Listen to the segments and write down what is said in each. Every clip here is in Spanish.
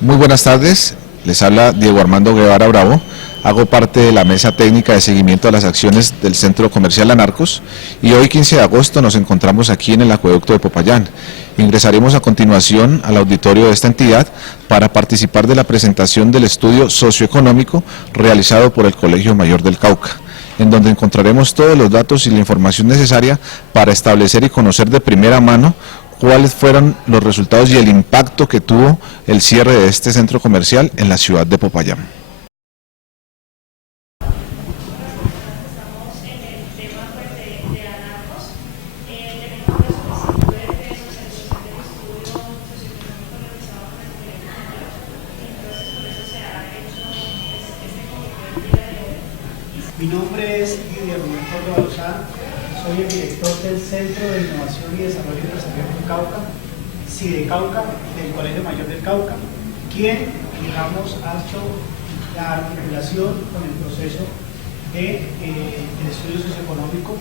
Muy buenas tardes, les habla Diego Armando Guevara Bravo, hago parte de la mesa técnica de seguimiento a las acciones del Centro Comercial Anarcos y hoy 15 de agosto nos encontramos aquí en el acueducto de Popayán. Ingresaremos a continuación al auditorio de esta entidad para participar de la presentación del estudio socioeconómico realizado por el Colegio Mayor del Cauca, en donde encontraremos todos los datos y la información necesaria para establecer y conocer de primera mano cuáles fueron los resultados y el impacto que tuvo el cierre de este centro comercial en la ciudad de Popayán. Mi nombre es Guillermo Córdoba Lozada, soy el director del Centro de Innovación y Desarrollo Empresarial de Cauca, CIDECauca, del Colegio Mayor del Cauca, quien, digamos, ha hecho la articulación con el proceso del estudio socioeconómico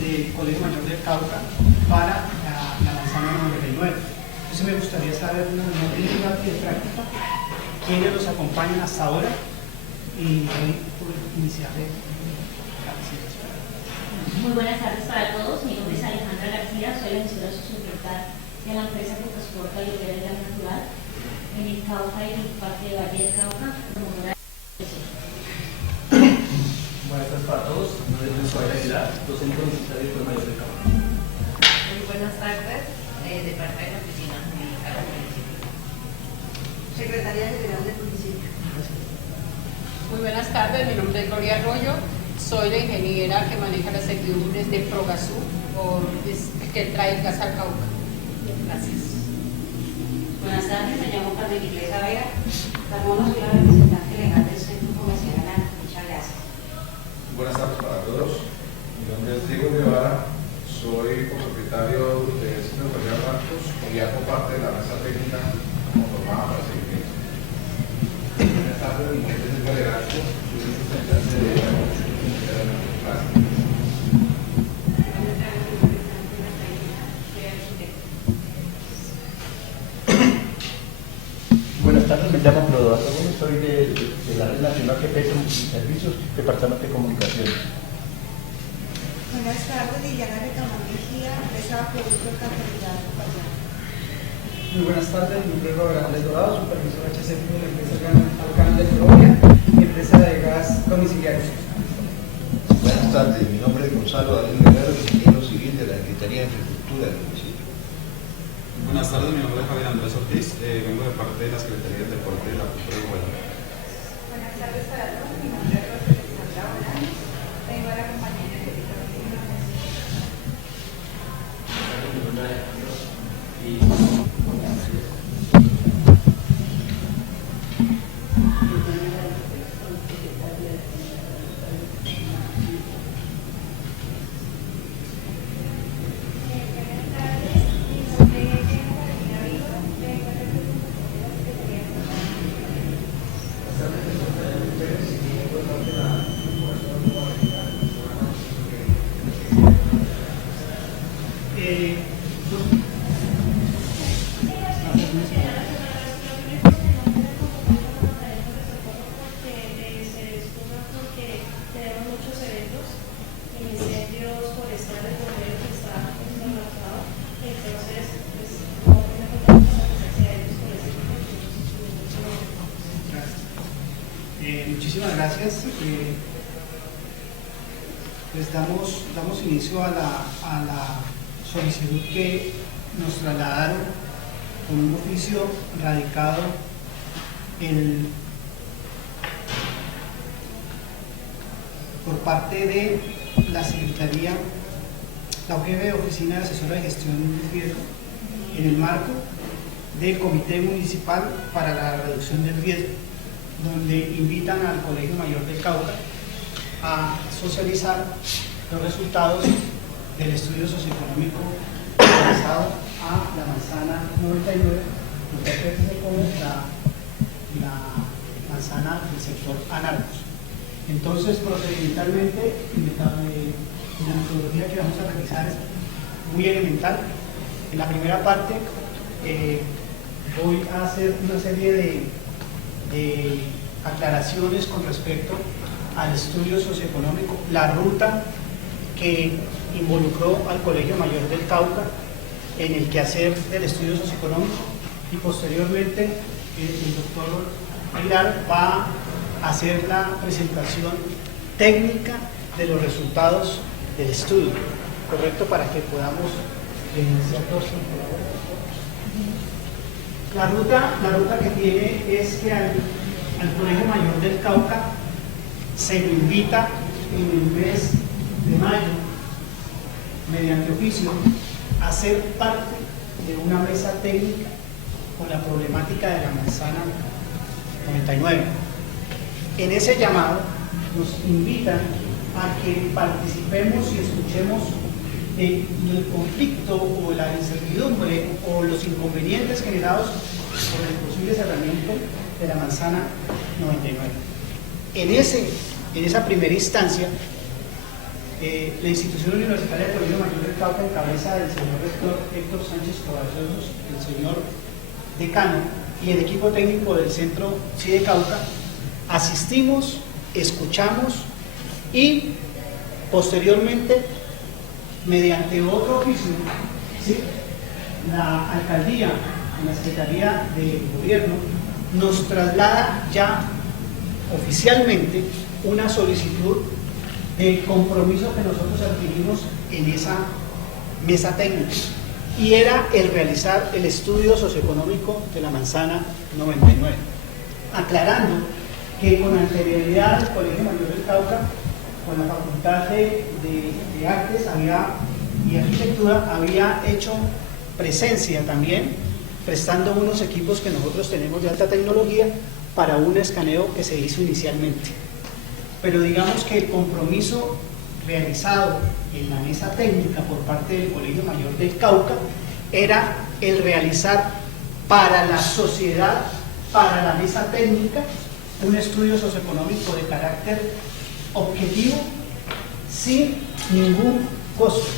del Colegio Mayor del Cauca para la manzana 99. Entonces me gustaría saber una teoría de práctica, quiénes los acompañan hasta ahora y hoy por iniciar la presentación. Muy buenas tardes para todos, mi nombre es Alejandra García, soy la gestora socioambiental de la empresa que transporta y opera el gas natural en el Cauca y en el Parque de Valle del Cauca, promotora de Buenas tardes para todos, mi nombre es Luis Aguilar, docente universitario del Mayor del Cauca. Muy buenas tardes, de parte de la oficina del municipio. Secretaría General del municipio. Muy buenas tardes, mi nombre es Gloria Arroyo, soy la ingeniera que maneja las servidumbres de Progasú, que trae el gas al Cauca. Gracias. Buenas tardes, me llamo Carmen Iglesia Vega, soy la representante legal del Centro Comercial Anarcos. Muchas gracias. Buenas tardes para todos, mi nombre es Diego Guevara, soy copropietario del Centro Comercial Anarcos y hago parte de la mesa técnica conformada para seguimiento. Buenas tardes, mi nombre es Edgar Erasto, soy representante de la Comisión de la Buenas tardes, me llamo Clodoaldo Gómez, soy de la Red Nacional que presta Servicios, Departamento de Comunicaciones. Buenas tardes, Liliana Recamón Mejía, empresa Producto Cantidad de Popayán. Muy buenas tardes, mi nombre es Robert Andrés Dorado, supervisor HCP de la empresa Alcán de Colombia, empresa de gas domiciliario. Buenas tardes, mi nombre es Gonzalo David Guerrero, ingeniero civil de la Secretaría de Infraestructura del municipio. Buenas tardes, mi nombre es Javier Andrés Ortiz, vengo de parte de la Secretaría del Deporte y de la Cultura de Guadalajara. Buenas tardes para todos, mi nombre es Rosa Bolaños, vengo de la compañía energética de Muchísimas gracias. Pues damos inicio a la solicitud que nos trasladaron con un oficio radicado por parte de la Secretaría, la OGB, Oficina de Asesora de Gestión de Riesgo, en el marco del Comité Municipal para la Reducción del Riesgo, donde invitan al Colegio Mayor del Cauca a socializar los resultados del estudio socioeconómico realizado a la manzana 99, interprétese como la manzana del sector Anarcos. Entonces, procedimentalmente, la metodología que vamos a realizar es muy elemental. En la primera parte voy a hacer una serie de aclaraciones con respecto al estudio socioeconómico, la ruta que involucró al Colegio Mayor del Cauca en el quehacer del estudio socioeconómico, y posteriormente el doctor Aguilar va a hacer la presentación técnica de los resultados del estudio, ¿correcto? Para que podamos la ruta que tiene es que al Colegio Mayor del Cauca se le invita en el mes de mayo, mediante oficio, a ser parte de una mesa técnica con la problemática de la manzana 99. En ese llamado nos invitan a que participemos y escuchemos el conflicto o la incertidumbre o los inconvenientes generados por el posible cerramiento de la manzana 99. En esa primera instancia, la institución universitaria del Colegio Mayor del Cauca, en cabeza del señor rector Héctor Sánchez Caballeros, el señor decano y el equipo técnico del Centro CIDE Cauca, asistimos, escuchamos y posteriormente, mediante otro oficio, ¿sí?, la alcaldía, la Secretaría de Gobierno, nos traslada ya oficialmente una solicitud de compromiso que nosotros adquirimos en esa mesa técnica, y era el realizar el estudio socioeconómico de la manzana 99, aclarando que con anterioridad el Colegio Mayor del Cauca, con la Facultad de Artes y Arquitectura, había hecho presencia también, prestando unos equipos que nosotros tenemos de alta tecnología para un escaneo que se hizo inicialmente. Pero digamos que el compromiso realizado en la mesa técnica por parte del Colegio Mayor del Cauca era el realizar para la sociedad, para la mesa técnica, un estudio socioeconómico de carácter objetivo, sin ningún costo.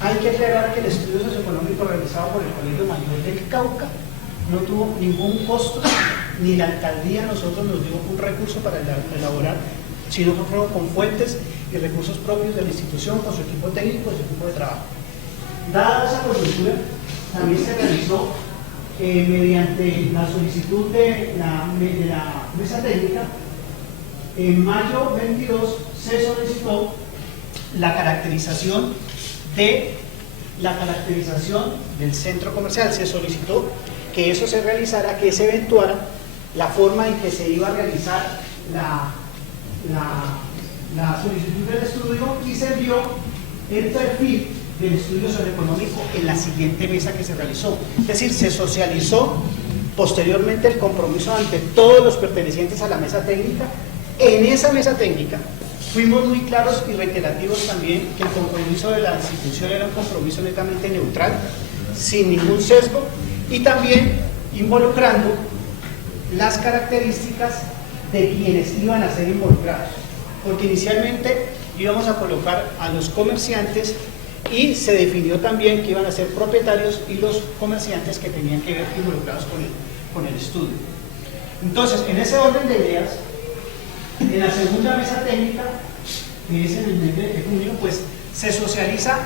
Hay que aclarar que el estudio socioeconómico realizado por el Colegio Mayor del Cauca no tuvo ningún costo, ni la alcaldía a nosotros nos dio un recurso para elaborar, sino que fueron con fuentes y recursos propios de la institución, con su equipo técnico y su equipo de trabajo. Dada esa coyuntura, también se realizó mediante la solicitud de la mesa técnica. En mayo 22 se solicitó la caracterización del centro comercial. Se solicitó que eso se realizara, que se eventuara la forma en que se iba a realizar la solicitud del estudio, y se envió el perfil del estudio socioeconómico en la siguiente mesa que se realizó. Es decir, se socializó posteriormente el compromiso ante todos los pertenecientes a la mesa técnica. En esa mesa técnica fuimos muy claros y reiterativos también que el compromiso de la institución era un compromiso netamente neutral, sin ningún sesgo, y también involucrando las características de quienes iban a ser involucrados, porque inicialmente íbamos a colocar a los comerciantes, y se definió también que iban a ser propietarios y los comerciantes que tenían que ver involucrados con el estudio. Entonces, en ese orden de ideas, en la segunda mesa técnica, que es en el mes de junio, pues se socializa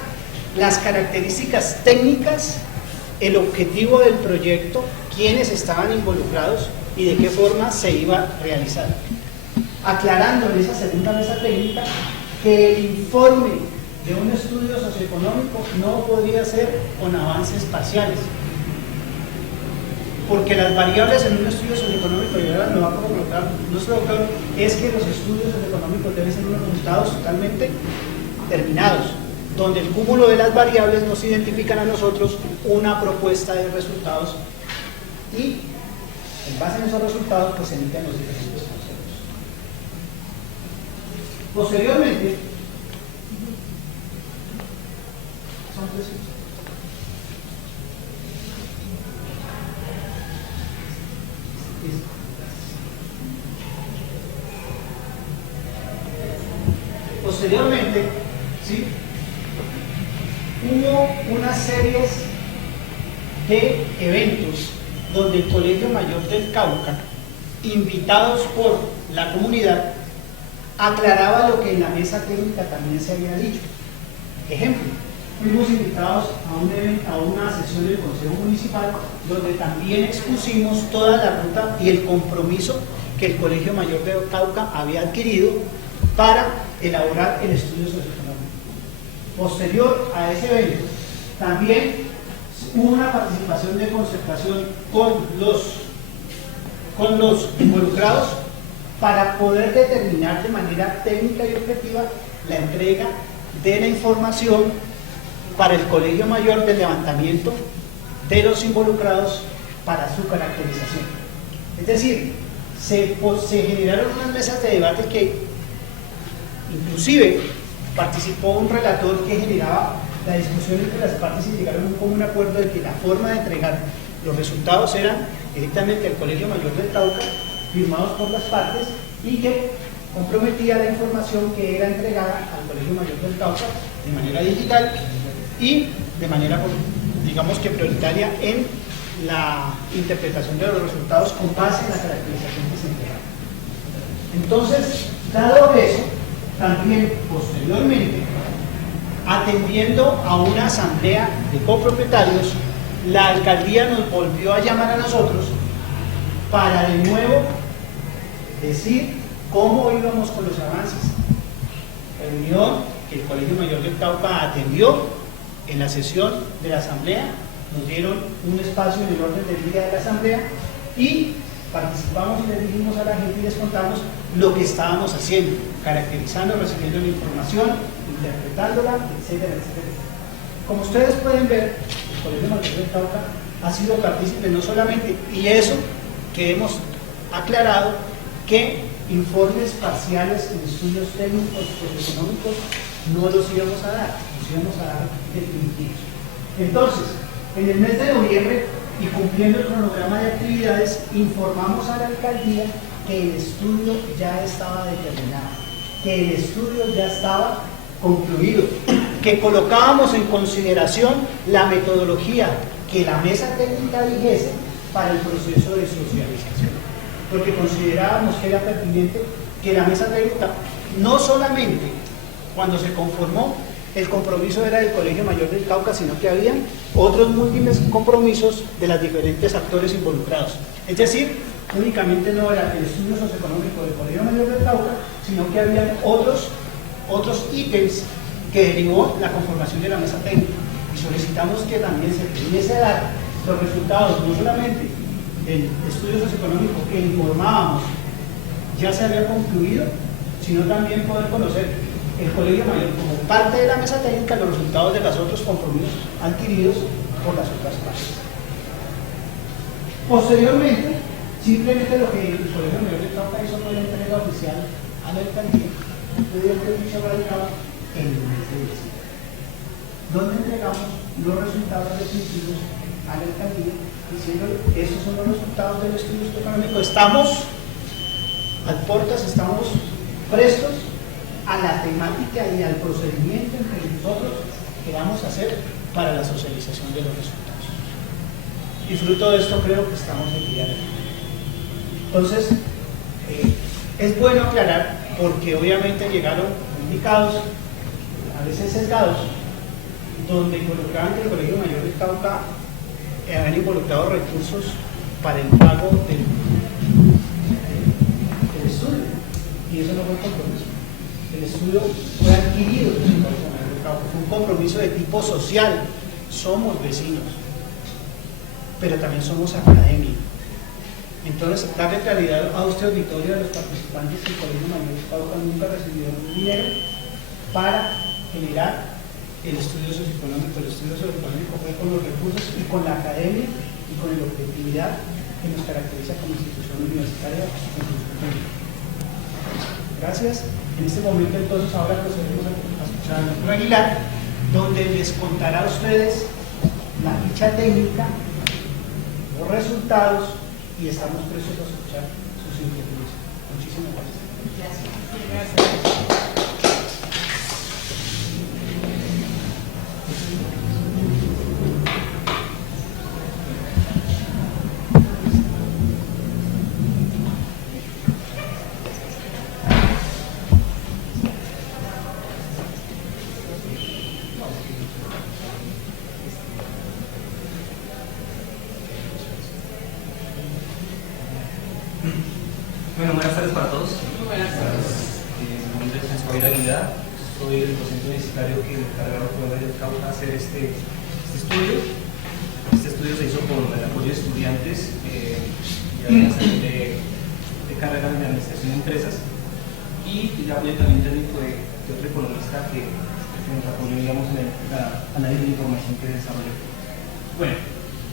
las características técnicas, el objetivo del proyecto, quiénes estaban involucrados y de qué forma se iba a realizar. Aclarando en esa segunda mesa técnica que el informe de un estudio socioeconómico no podría ser con avances parciales, porque las variables en un estudio socioeconómico, y ahora me va a colocar nuestro doctor, es que los estudios socioeconómicos deben ser unos resultados totalmente terminados, donde el cúmulo de las variables nos identifican a nosotros una propuesta de resultados, y en base a esos resultados pues se emiten los diferentes conceptos. Posteriormente, son tres. Posteriormente, ¿sí?, hubo unas series de eventos donde el Colegio Mayor del Cauca, invitados por la comunidad, aclaraba lo que en la mesa técnica también se había dicho. Ejemplo, fuimos invitados a una sesión del Consejo Municipal donde también expusimos toda la ruta y el compromiso que el Colegio Mayor del Cauca había adquirido para elaborar el estudio socioeconómico. Posterior a ese evento, también hubo una participación de concertación con los involucrados para poder determinar de manera técnica y objetiva la entrega de la información para el Colegio Mayor del levantamiento de los involucrados para su caracterización. Es decir, se generaron unas mesas de debate que inclusive participó un relator que generaba la discusión entre las partes y llegaron a un común acuerdo de que la forma de entregar los resultados eran directamente al Colegio Mayor del Cauca, firmados por las partes, y que comprometía la información que era entregada al Colegio Mayor del Cauca de manera digital y de manera, digamos que prioritaria en la interpretación de los resultados con base en la caracterización que se entregaba. Entonces, dado eso, también posteriormente, atendiendo a una asamblea de copropietarios, la alcaldía nos volvió a llamar a nosotros para de nuevo decir cómo íbamos con los avances. Reunión que el Colegio Mayor del Cauca atendió en la sesión de la asamblea, nos dieron un espacio en el orden del día de la asamblea y participamos y le dijimos a la gente y les contamos lo que estábamos haciendo, caracterizando, recibiendo la información, interpretándola, etcétera, etcétera. Como ustedes pueden ver, el Colegio Mayor del Cauca ha sido partícipe no solamente, y eso que hemos aclarado, que informes parciales en estudios técnicos socioeconómicos no los íbamos a dar, los íbamos a dar definitivos. Entonces, en el mes de noviembre, y cumpliendo el cronograma de actividades, informamos a la alcaldía que el estudio ya estaba determinado, que el estudio ya estaba concluido, que colocábamos en consideración la metodología que la mesa técnica dijese para el proceso de socialización, porque considerábamos que era pertinente que la mesa técnica, no solamente cuando se conformó, el compromiso era del Colegio Mayor del Cauca, sino que había otros múltiples compromisos de los diferentes actores involucrados. Es decir, únicamente no era el estudio socioeconómico del Colegio Mayor del Cauca, sino que había otros ítems que derivó la conformación de la mesa técnica. Y solicitamos que también se pudiese dar los resultados, no solamente del estudio socioeconómico que informábamos ya se había concluido, sino también poder conocer el Colegio Mayor como parte de la mesa técnica los resultados de los otros compromisos adquiridos por las otras partes. Posteriormente, simplemente lo que el Colegio Mayor del Cauca hizo fue la entrega oficial a la alcaldía de un servicio radicado en el mes de diciembre, donde entregamos los resultados definitivos a la alcaldía diciendo esos son los resultados del estudio económico. Estamos a puertas, estamos prestos a la temática y al procedimiento que nosotros queramos hacer para la socialización de los resultados. Y fruto de esto creo que estamos en día de hoy. Entonces, es bueno aclarar, porque obviamente llegaron indicados, a veces sesgados, donde involucraban que el Colegio Mayor del Cauca habían involucrado recursos para el pago del estudio, y eso no fue un compromiso. El estudio fue adquirido por el Colegio Mayor del Cauca, fue un compromiso de tipo social. Somos vecinos, pero también somos academia. Entonces, darle claridad a este auditorio, a los participantes que el Colegio Mayor del Cauca nunca recibió dinero para generar el estudio socioeconómico. El estudio socioeconómico fue con los recursos y con la academia y con la objetividad que nos caracteriza como institución universitaria. Gracias. En este momento, entonces, ahora procedemos a escuchar al doctor Aguilar, donde les contará a ustedes la ficha técnica, los resultados, y estamos prestos a escuchar sus inquietudes. Muchísimas gracias. Gracias. Bueno, buenas tardes para todos. Muy buenas tardes. Mi nombre es Javier Aguilar, soy el docente universitario que encargado por el Cauca hacer este estudio. Este estudio se hizo con el apoyo de estudiantes de carrera de administración de empresas y el apoyo también técnico de otro economista que nos apoyó, digamos, en el análisis de información que desarrolló. Bueno,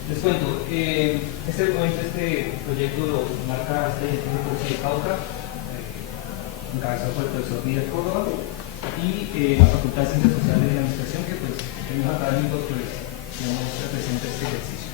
les cuento, este proyecto lo marca este director de Cauca, encabezado por el profesor Miguel Córdoba, y la Facultad de Ciencias Sociales y Administración, que pues en los académicos pues, digamos, representa este ejercicio.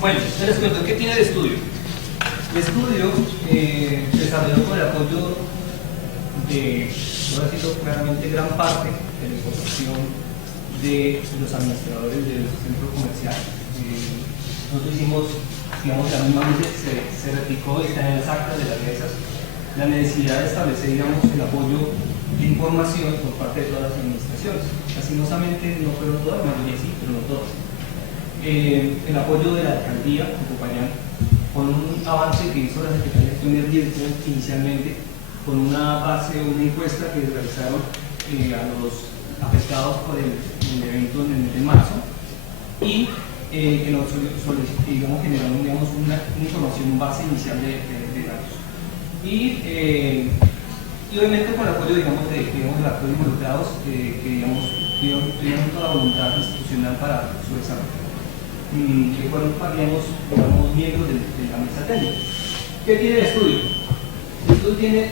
Bueno, les cuento, ¿qué tiene el estudio? El estudio se desarrolló con el apoyo de, voy a decirlo claramente, gran parte de la información de los administradores del centro comercial. Nosotros hicimos, digamos, la misma vez se replicó y está en las actas de las mesas la necesidad de establecer, digamos, el apoyo de información por parte de todas las administraciones. Lastimosamente no fueron todas, la mayoría sí, pero no todas. El apoyo de la alcaldía de Popayán, con un avance que hizo la Secretaría de Gestión de Riesgos inicialmente, con una base, una encuesta que realizaron a los afectados por el evento en el mes de marzo, y que nos generaron, digamos, una información base inicial de datos. Y obviamente con el apoyo, digamos, de los actores involucrados que, digamos, tuvieron toda la voluntad institucional para su desarrollo. Que fueron, digamos, miembros de la mesa técnica. ¿Qué tiene el estudio? El estudio tiene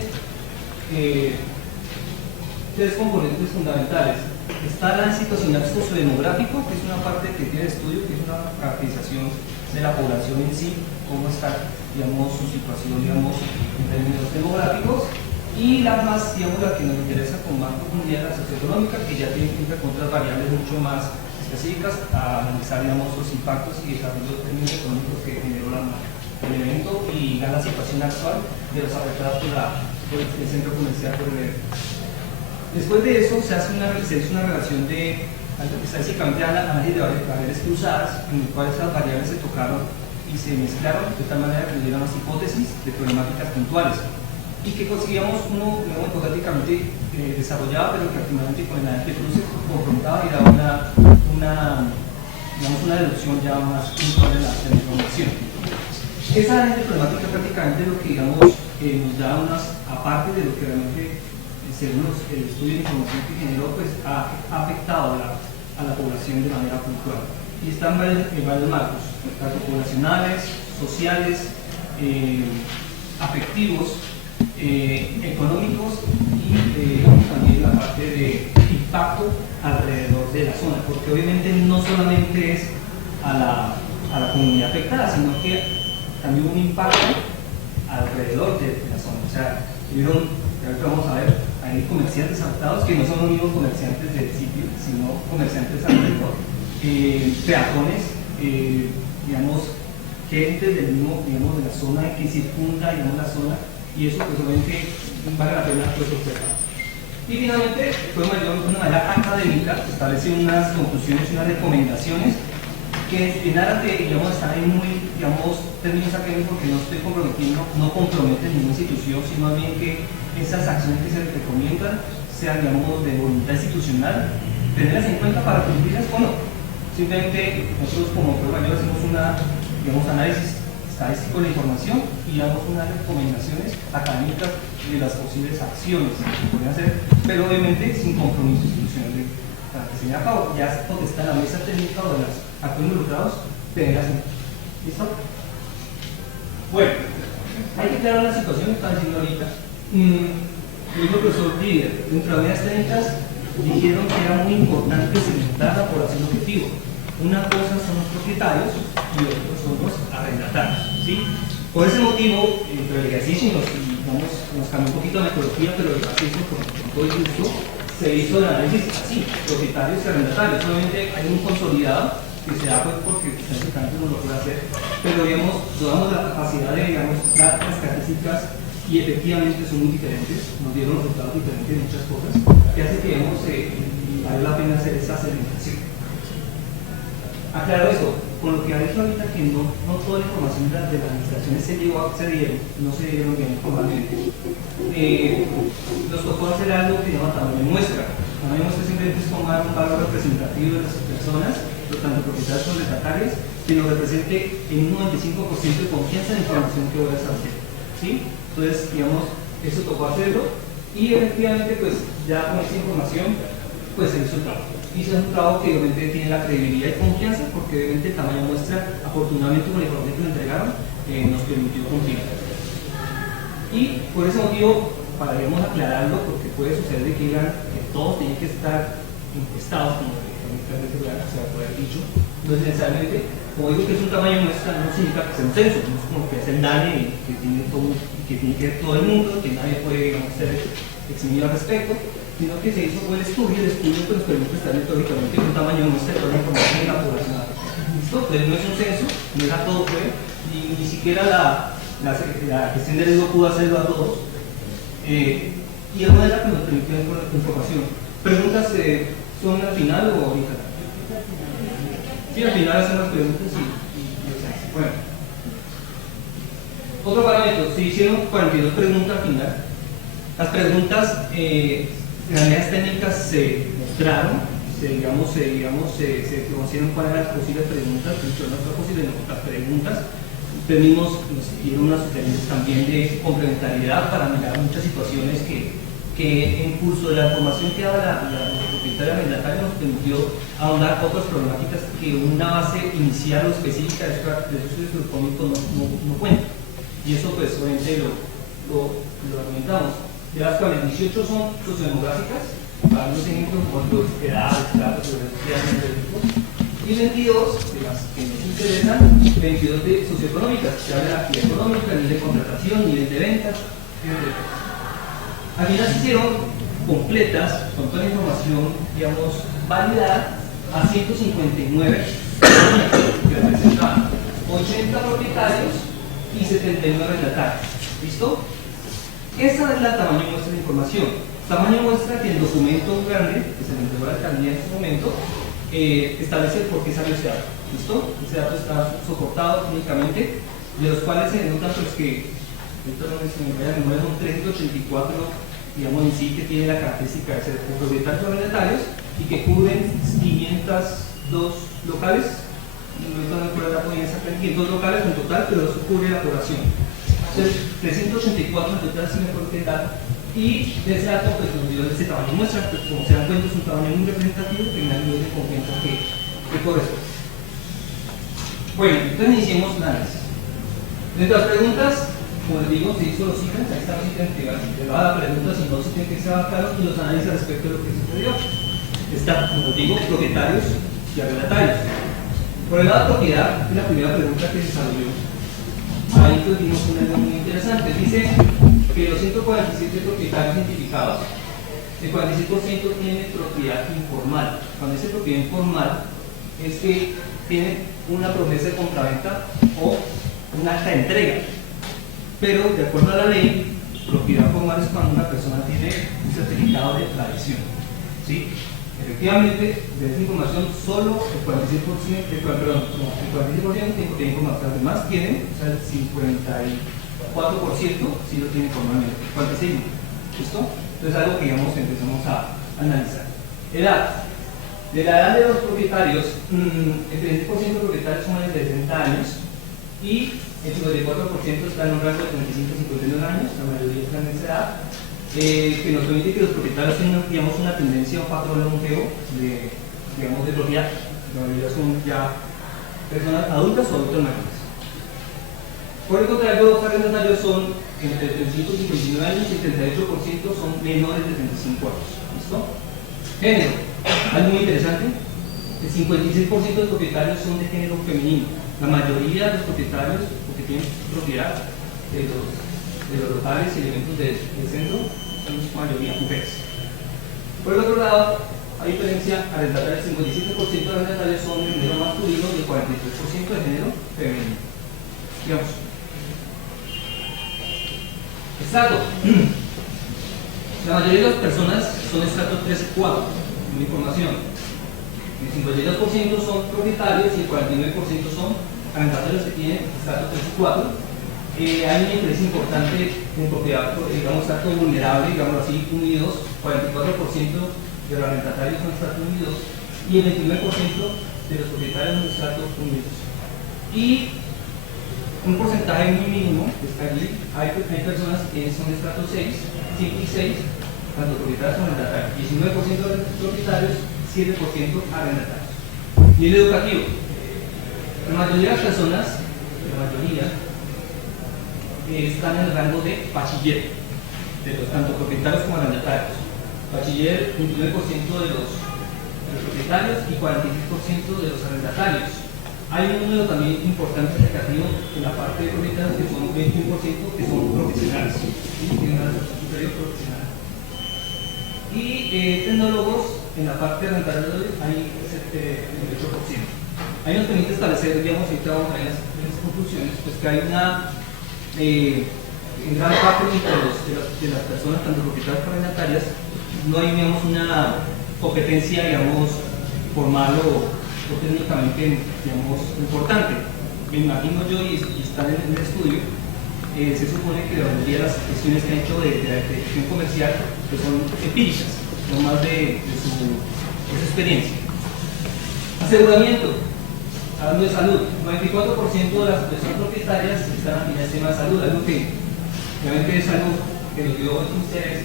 tres componentes fundamentales. Está el análisis situacional sociodemográfico, que es una parte que tiene el estudio, que es una caracterización de la población en sí, cómo está, digamos, su situación, digamos, en términos demográficos, y la más, digamos, la que nos interesa con más profundidad, la socioeconómica, que ya tiene que ver con otras variables mucho más específicas a analizar, digamos, los impactos y desarrollos términos económicos que generó el evento y la situación actual de los afectados por el centro comercial por el evento. Después de eso se hace una relación de estadísticamente análisis de variables cruzadas, en las cuales esas variables se tocaron y se mezclaron de tal manera que nos dieron las hipótesis de problemáticas puntuales y que conseguíamos uno, digamos, hipotéticamente desarrollado, pero que últimamente con el análisis de cruces confrontaba y daba una deducción ya más puntual de la información. Esa análisis de problemática prácticamente lo que, digamos, nos da unas, aparte de lo que realmente según el estudio de información que generó, pues ha afectado a la población de manera puntual. Y están en varios marcos, tanto poblacionales, sociales, afectivos, económicos y también la parte de impacto alrededor de la zona, porque obviamente no solamente es a la comunidad afectada, sino que también un impacto alrededor de la zona. O sea, ahorita vamos a ver, hay comerciantes afectados que no son los mismos comerciantes del sitio, sino comerciantes alrededor, peatones, digamos, gente del mismo, digamos, de la zona que circunda, digamos, la zona, y eso pues obviamente vale la pena pues observar. Y finalmente, de una manera académica, establece unas conclusiones y unas recomendaciones que en aras de, digamos, están en muy, digamos, términos académicos, porque no estoy comprometiendo, no compromete ninguna institución, sino más bien que esas acciones que se recomiendan sean, digamos, de voluntad institucional, tenerlas en cuenta para cumplirlas o no. Simplemente nosotros como Pueblo Mayor hacemos digamos, análisis estadístico de la información y damos unas recomendaciones académicas de las posibles acciones que se pueden hacer, pero obviamente sin compromiso institucional de para que se lleve a cabo. Ya es potestad de la mesa técnica o de los actores involucrados tener las metas. ¿Listo? Bueno, hay que aclarar la situación que están diciendo ahorita. El profesor líder, dentro de las medidas técnicas, dijeron que era muy importante segmentar la población objetivo. Una cosa son los propietarios y otros son los arrendatarios, ¿sí? Por ese motivo, entre el ejercicio nos cambió un poquito la metodología, pero el ejercicio con todo el gusto se hizo el análisis así, propietarios y arrendatarios. Solamente hay un consolidado que se da pues porque prácticamente no lo puede hacer, pero digamos, nos damos la capacidad de dar las características y efectivamente son muy diferentes, nos dieron resultados diferentes en muchas cosas, que hace que vale la pena hacer esa segmentación. Aclaro esto, con lo que ha dicho ahorita que no toda la información de las administraciones no se dieron bien formalmente. Nos tocó hacer algo que se llama tamaño de muestra. Tamaño de muestra simplemente es tomar un valor representativo de las personas, tanto propietarios como arrendatarios, que nos represente en un 95% de confianza en la información que voy a hacer. ¿Sí? Entonces, digamos, eso tocó hacerlo y efectivamente, pues ya con esta información, pues se hizo el trabajo. Hizo un trabajo que obviamente tiene la credibilidad y confianza, porque obviamente el tamaño muestra, afortunadamente con la información que nos entregaron, nos permitió cumplir. Y por ese motivo, para digamos aclararlo, porque puede suceder que digan que todos tienen que estar encuestados, como muchas veces se va a poder dicho, no es necesariamente, como digo que es un tamaño muestra, no significa que sea un censo, no es como que es el DANE que tiene todo, que tiene que ver todo el mundo, que nadie puede, digamos, ser eximido al respecto, sino que se hizo el estudio que nos permite estar metodológicamente con un tamaño muestra de toda la información de la población. ¿Listo? Entonces no es un censo, no es a todo fue, ni siquiera la gestión de riesgo pudo hacerlo a todos, y de manera que nos permitió la información. ¿Preguntas son al final o ahorita? Sí, al final hacen las preguntas y bueno. Otro parámetro, se hicieron 42 preguntas al final. Las preguntas, las medidas técnicas se mostraron, se conocieron cuáles eran las posibles preguntas, las preguntas. Nos dieron unas sugerencias también de complementariedad para mirar muchas situaciones que en curso de la información que daba la propietaria arrendataria nos permitió ahondar otras problemáticas que una base inicial o específica de esos estudios económicos no cuenta. Y eso pues obviamente lo argumentamos. De las cuales 18 son sociodemográficas, para unos ejemplos como edad, estratos, y 22 de las que nos interesan, 22 de socioeconómicas, que habla de la actividad económica, nivel de contratación, nivel de ventas, etc. Al final se hicieron completas, con toda la información, digamos, validada a 159 que representan 80 propietarios y 79 arrendatarios. ¿Listo? Esa es la tamaño muestra de información. Tamaño muestra que el documento grande, que se le entregó a la alcaldía en este momento, establece por qué salió ese dato. ¿Listo? Ese dato está soportado clínicamente, de los cuales se denotan pues que, son 384, digamos en sí, que tiene la característica de ser propietarios o arrendatarios y que cubren 502 locales, no están por el dato bien exactamente, 500 locales en total, pero eso cubre la población. Entonces, 384 en total, si me acuerdo que el dato, y de ese dato pues nos dio ese tamaño muestra, pues como se dan cuenta es un tamaño muy representativo que tiene el nivel de confianza que corresponde. Bueno, entonces iniciemos el análisis. Dentro de las preguntas, como les digo, se hizo los ítems, ahí están los ítems que va a dar preguntas y no se tienen que ser claros y los análisis respecto de lo que sucedió. Está, como les digo, propietarios y arrendatarios. Por el lado de propiedad, es la primera pregunta que se desarrolló. Ahí pues vimos una idea muy interesante. Dice que los 147 propietarios identificados, el 46% tiene propiedad informal. Cuando dice propiedad informal, es que tiene una promesa de compraventa o un acta de entrega. Pero, de acuerdo a la ley, propiedad formal es cuando una persona tiene un certificado de tradición. ¿Sí? Efectivamente, de esa información, solo el 46%, tiene información, las demás tienen, o sea, el 54% sí lo tienen formalmente, el 46%. ¿Listo? Entonces, algo que digamos empezamos a analizar. Edad. De la edad de los propietarios, el 30% de propietarios son de 60 años y el 54% está en un rango de 35 a 51 años, la mayoría está en esa edad. que nos permite que los propietarios tengan, digamos, una tendencia a un patrón longevo de propiedad. La mayoría son ya personas adultas o adultos mayores. Por el contrario, los arrendatarios son entre 35 y 59 años y 38% son menores de 35 años. ¿Listo? Género. Algo muy interesante. El 56% de los propietarios son de género femenino. La mayoría de los propietarios, porque tienen propiedad de los locales y elementos del centro, son en su mayoría mujeres. Por el otro lado, a diferencia, arrendatarios, el 57% de arrendatarios son de género masculino y el 43% de género femenino. Digamos. Estrato. La mayoría de las personas son estrato 3 y 4, en información. El 52% son propietarios y el 49% son arrendatarios que tienen estrato 3 y 4. Hay una diferencia importante en propiedad, digamos, estrato vulnerable, digamos así, unidos, 44% de los arrendatarios son estrato unidos y el 29% de los propietarios son estrato unidos. Y un porcentaje muy mínimo que está allí, hay personas que son de estrato 6, 5 y 6, tanto propietarios como arrendatarios, 19% de propietarios, 7% arrendatarios. Y el educativo, la mayoría de las personas, están en el rango de bachiller, de los tanto propietarios como arrendatarios. Bachiller, 29% de los propietarios y 46% de los arrendatarios. Hay un número también importante negativo en la parte de propietarios que son 21% que son profesionales, ¿sí? Tienen una superior profesional. Y tecnólogos en la parte de arrendatarios hay 78%. Ahí nos permite establecer, digamos, ahorita vamos a ver en las conclusiones, pues que hay una en gran parte de las personas, tanto propietarias como arrendatarias, no hay, digamos, una competencia, digamos, formal o técnicamente, digamos, importante. Me imagino yo, y están en el estudio, se supone que la mayoría de las cuestiones que han hecho de la detección comercial pues son empíricas, no más de su experiencia. Aseguramiento. Hablando de salud, 94% de las personas propietarias están en el sistema de salud, algo que realmente es algo que nos dio ustedes,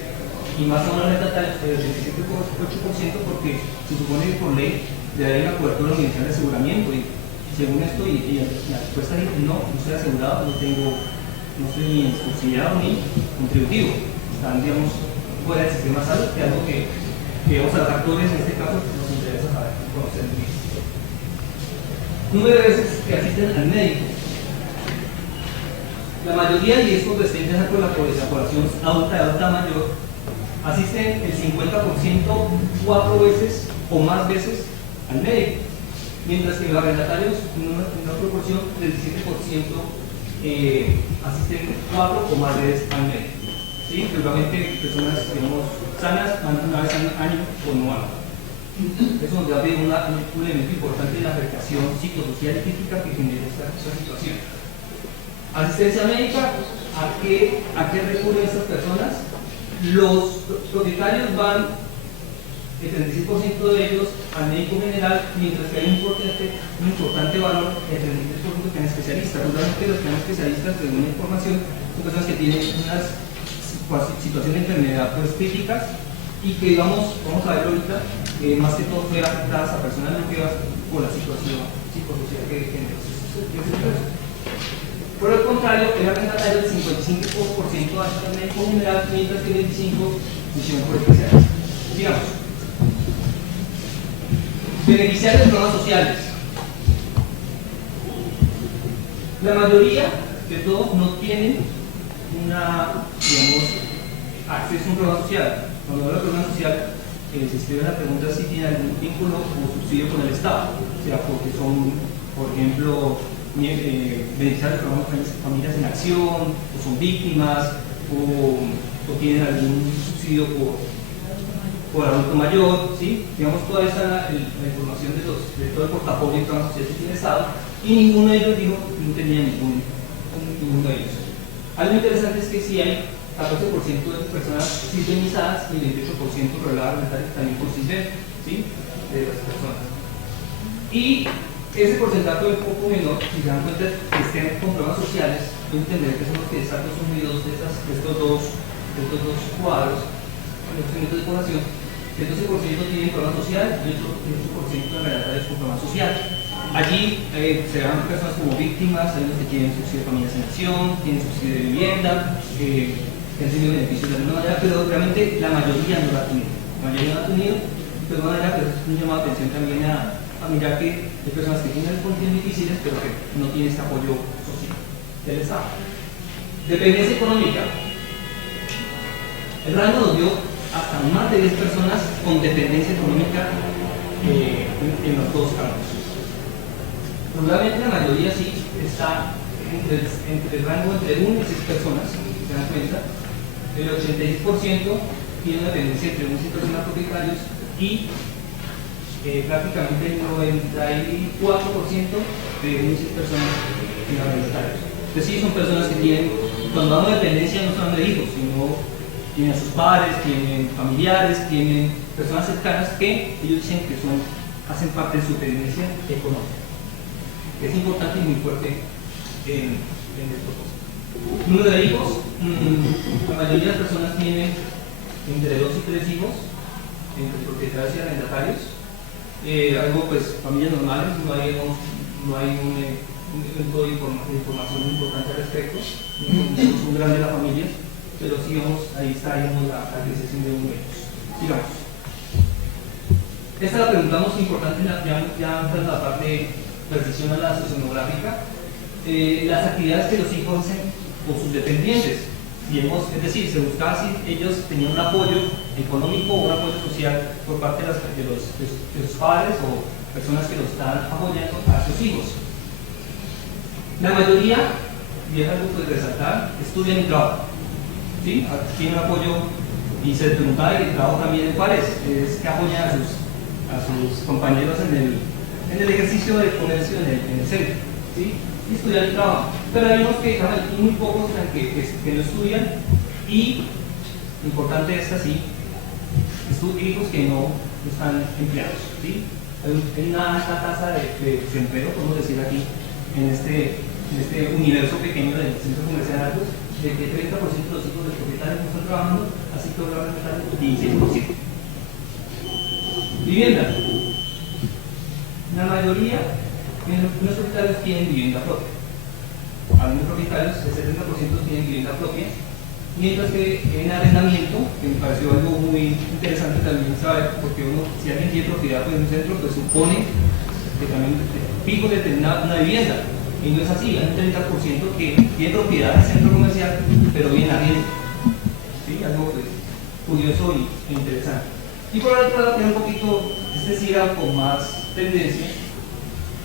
y más aún los arrendatarios, el 87,8%, porque se supone que por ley debe haber una cobertura universal de aseguramiento, y según esto, y la respuesta es no estoy asegurado, no estoy ni subsidiado ni contributivo, están, digamos, fuera del sistema de salud, que es algo que vamos a los actores en este caso nos interesa saber, conocer bien. Número de veces que asisten al médico. La mayoría, y esto pues tiene que ser por la población adulta y adulta mayor, asisten el 50% 4 veces o más veces al médico, mientras que los arrendatarios en una proporción del 17% asisten 4 o más veces al médico. ¿Sí? Seguramente personas, digamos, sanas van una vez al año o no van. Eso nos da un elemento importante de la afectación psicosocial y física que genera esta situación. Asistencia médica, ¿a qué recurren estas personas? Los propietarios van, el 36% de ellos, al médico general, mientras que hay un importante valor, el 33% que son especialistas. Realmente los que son especialistas de una información son personas que tienen unas situaciones de enfermedad pues, críticas y que vamos a ver ahorita, más que todo fue afectadas a personas longevas por la situación psicosocial que genera. Por el contrario, el arrendatario del 55% asiste al médico general, mientras que el 25% decisión por especialistas. Digamos, beneficiarios de programas sociales. La mayoría de todos no tienen acceso a un programa social. Cuando hablo de programa social, se escribe la pregunta si tiene algún vínculo o subsidio con el Estado, o sea, porque son, por ejemplo, beneficiarios de programas Familias en Acción, o son víctimas, o tienen algún subsidio por adulto mayor, ¿sí? Digamos, toda esa la información de todo el portafolio de programas sociales que tiene el Estado, y ninguno de ellos dijo que no tenía ninguno de ellos. Algo interesante es que sí hay 14% de personas sintonizadas y el 28% probablemente también por CISBEN, ¿sí? De las personas. Y ese porcentaje es un poco menor, si se dan cuenta que estén con programas sociales, hay que entender que son los que están unidos de estos dos estos dos cuadros, los segmentos de población, el 12% tienen programa social y el 8% de arrendatarios con programa social. Allí se dan personas como víctimas, hay los que tienen subsidio de familias en acción, tienen subsidio de vivienda, que han tenido beneficios de alguna manera, pero realmente la mayoría no lo ha tenido. La mayoría no lo ha tenido, pero de alguna manera pues, es un llamado de atención también a mirar que hay personas que tienen condiciones difíciles, pero que no tienen este apoyo social del Estado. Dependencia económica. El rango nos dio hasta más de 10 personas con dependencia económica en los dos campos. Probablemente la mayoría sí está entre el rango entre 1 y 6 personas, se dan cuenta. El 86% tiene una dependencia entre 1 y 6 personas propietarios y prácticamente el 94% de 1 y 6 personas arrendatarios. Es decir, son personas que tienen, cuando hablamos de dependencia no son de hijos, sino tienen a sus padres, tienen familiares, tienen personas cercanas que ellos dicen que hacen parte de su dependencia económica. Es importante y muy fuerte en el propósito. Número de hijos, la mayoría de las personas tienen entre 2 y 3 hijos, entre propietarios y arrendatarios. Algo pues familias normales, no hay un evento de información importante al respecto, no son grandes las familias, pero sí vamos, ahí está la apreciación de un hijos. Sigamos. Esta la preguntamos importante ya tras la parte precisión a la sociodemográfica, las actividades que los hijos hacen con sus dependientes. Es decir, se buscaba si ellos tenían un apoyo económico o un apoyo social por parte de sus padres o personas que los están apoyando a sus hijos. La mayoría, y es algo que resaltar, estudian y trabajan. ¿Sí? Tienen apoyo y se preguntaba que el trabajo también de cuál es que apoyan a sus compañeros en el ejercicio del comercio en el centro, ¿sí? Y estudian y trabajan. Pero hay unos que muy pocos que no estudian y, importante es así, hijos que no están empleados, ¿sí? Hay una alta tasa de desempleo, podemos decir aquí, en este universo pequeño del centro comercial de Arcos, de que el 30% de los hijos de propietarios no están trabajando, así que van a representar el 16%. Vivienda. La mayoría de los propietarios tienen vivienda propia. Algunos propietarios, el 70% tienen vivienda propia, mientras que en arrendamiento, que me pareció algo muy interesante también saber, porque si alguien tiene propiedad en un centro, pues supone que también fijo de tener una vivienda. Y no es así, hay un 30% que tiene propiedad en el centro comercial, pero viene arriendo. ¿Sí? Algo pues, curioso e interesante. Y por otro lado, tiene un poquito, sí era con más tendencia,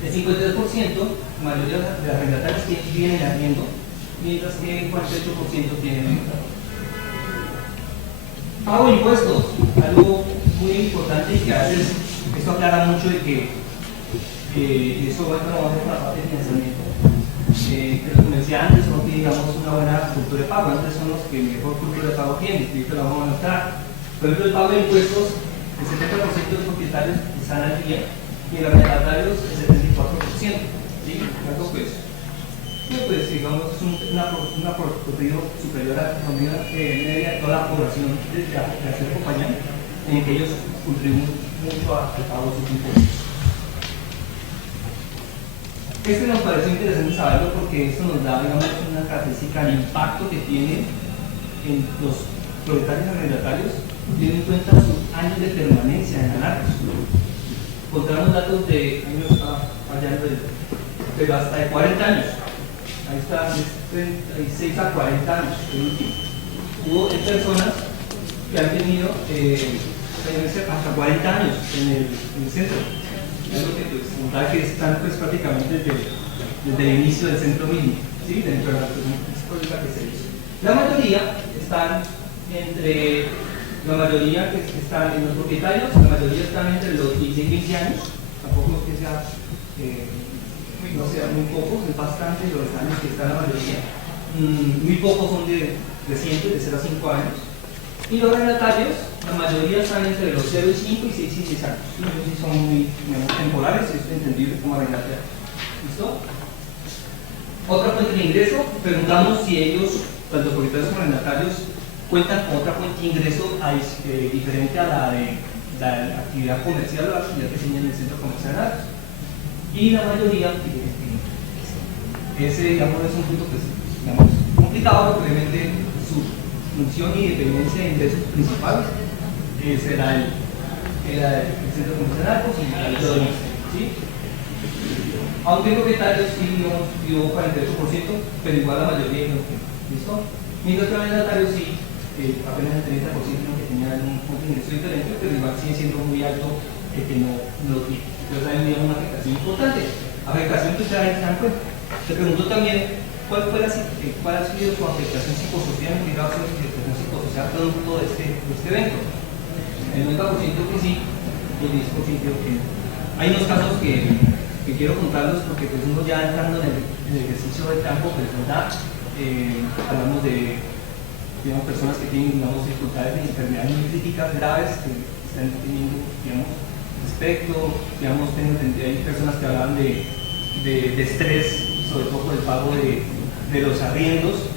el 53%, la mayoría de las arrendatarios vienen arriendo, mientras que el 48% tienen venta. Pago de impuestos, algo muy importante y que a veces esto aclara mucho de que eso va a trabajar con la parte de financiamiento. Que los comerciantes no tienen, digamos, una buena cultura de pago, antes son los que mejor cultura de pago tienen, y esto lo vamos a mostrar. Por ejemplo, el pago de impuestos, el 70% de los propietarios están al día y el arrendatarios el 74%. ¿Sí? Algo pues digamos, es un recorrido superior a la economía media de toda la población de la acción acompañante, en que ellos contribuyen mucho al pago de sus impuestos. Nos pareció interesante saberlo porque esto nos da, digamos, una característica del impacto que tiene en los propietarios arrendatarios, teniendo en cuenta sus años de permanencia en Anarcos. Encontramos datos de años pero hasta de 40 años. Ahí está, de 36 a 40 años, el último. Hubo personas que han tenido hasta 40 años en el centro. Algo que pues, que están pues, prácticamente desde el inicio del centro mismo, ¿sí? Dentro de la política que se hizo. La mayoría están entre, la mayoría que están en los propietarios, la mayoría están entre los 16 y 20 años, tampoco es que sea, no sea muy pocos, es bastante los años que están la mayoría. Muy pocos son de recientes, de 0 a 5 años. Y los arrendatarios, la mayoría están entre los 0 y 5 y 6 y 6 años. Y ellos sí son muy temporales, es entendible como arrendatario. ¿Listo? Otra fuente de ingreso, preguntamos si ellos, tanto propietarios como arrendatarios, cuentan con otra fuente de ingreso diferente a la de la actividad comercial o la actividad que tiene en el centro comercial de Arcos. Y la mayoría, ese digamos, es un punto que es digamos, complicado, porque obviamente su función y dependencia de ingresos principales era el centro comercial de Arcos y la de ¿sí? Aunque el propietario sí dio 48%, pero igual la mayoría no. ¿Listo? Mientras que el arrendatario sí, apenas el 30% que tenía un punto de ingreso diferente, pero igual sigue siendo muy alto que no lo tiene. Entonces hay una afectación importante. Afectación que ustedes se dan cuenta. Se preguntó también cuál ha sido su afectación psicosocial, en grado de afectación psicosocial producto de este evento. El 90% que sí, y el 10% que no. Hay unos casos que quiero contarlos porque pues uno ya entrando en el ejercicio del campo, pues verdad, hablamos de digamos, personas que tienen digamos, dificultades de enfermedades muy críticas, graves, que están teniendo digamos, respecto, digamos, hay personas que hablan de estrés, sobre todo por el pago de los arriendos,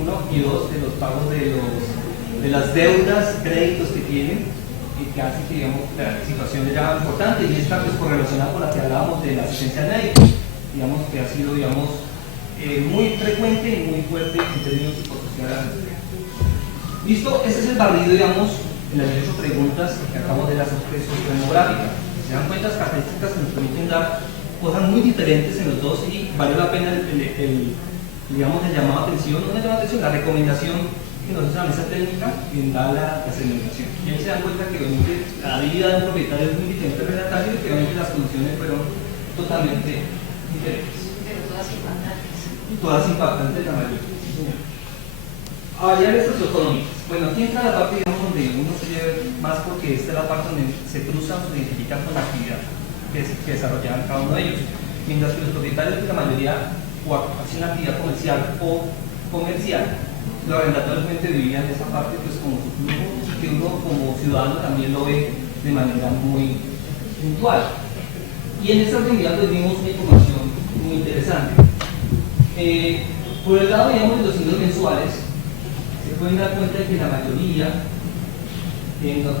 uno, y dos, de los pagos de las deudas, créditos que tienen, y que hacen que digamos, la situación ya importante, y esta pues correlacionada con la que hablábamos de la asistencia al médico, digamos que ha sido digamos, muy frecuente y muy fuerte en términos psicosociales. Listo, este es el barrido, digamos, en las 18 preguntas que acabo de las sociodemográficas. Se dan cuenta las características que nos permiten dar cosas muy diferentes en los dos y vale la pena digamos, el llamado a atención, no el llamado a atención, la recomendación que nos hace la mesa técnica en dar la segmentación. Y ahí se dan cuenta que obviamente la vida de un propietario es muy diferente al relatario y que obviamente las soluciones fueron totalmente diferentes. Pero todas impactantes. Todas impactantes la mayoría. Variables socioeconómicas. Bueno, aquí entra la parte digamos, donde uno se lleva más porque esta es la parte donde se cruzan o se identifican con la actividad que desarrollaban cada uno de ellos. Mientras que los propietarios de la mayoría o hacían actividad comercial o comercial, los arrendatarios vivían esa parte pues como su flujo que uno como ciudadano también lo ve de manera muy puntual. Y en esta actividad pues vimos una información muy interesante. Por el lado digamos de los ingresos mensuales, se pueden dar cuenta de que la mayoría,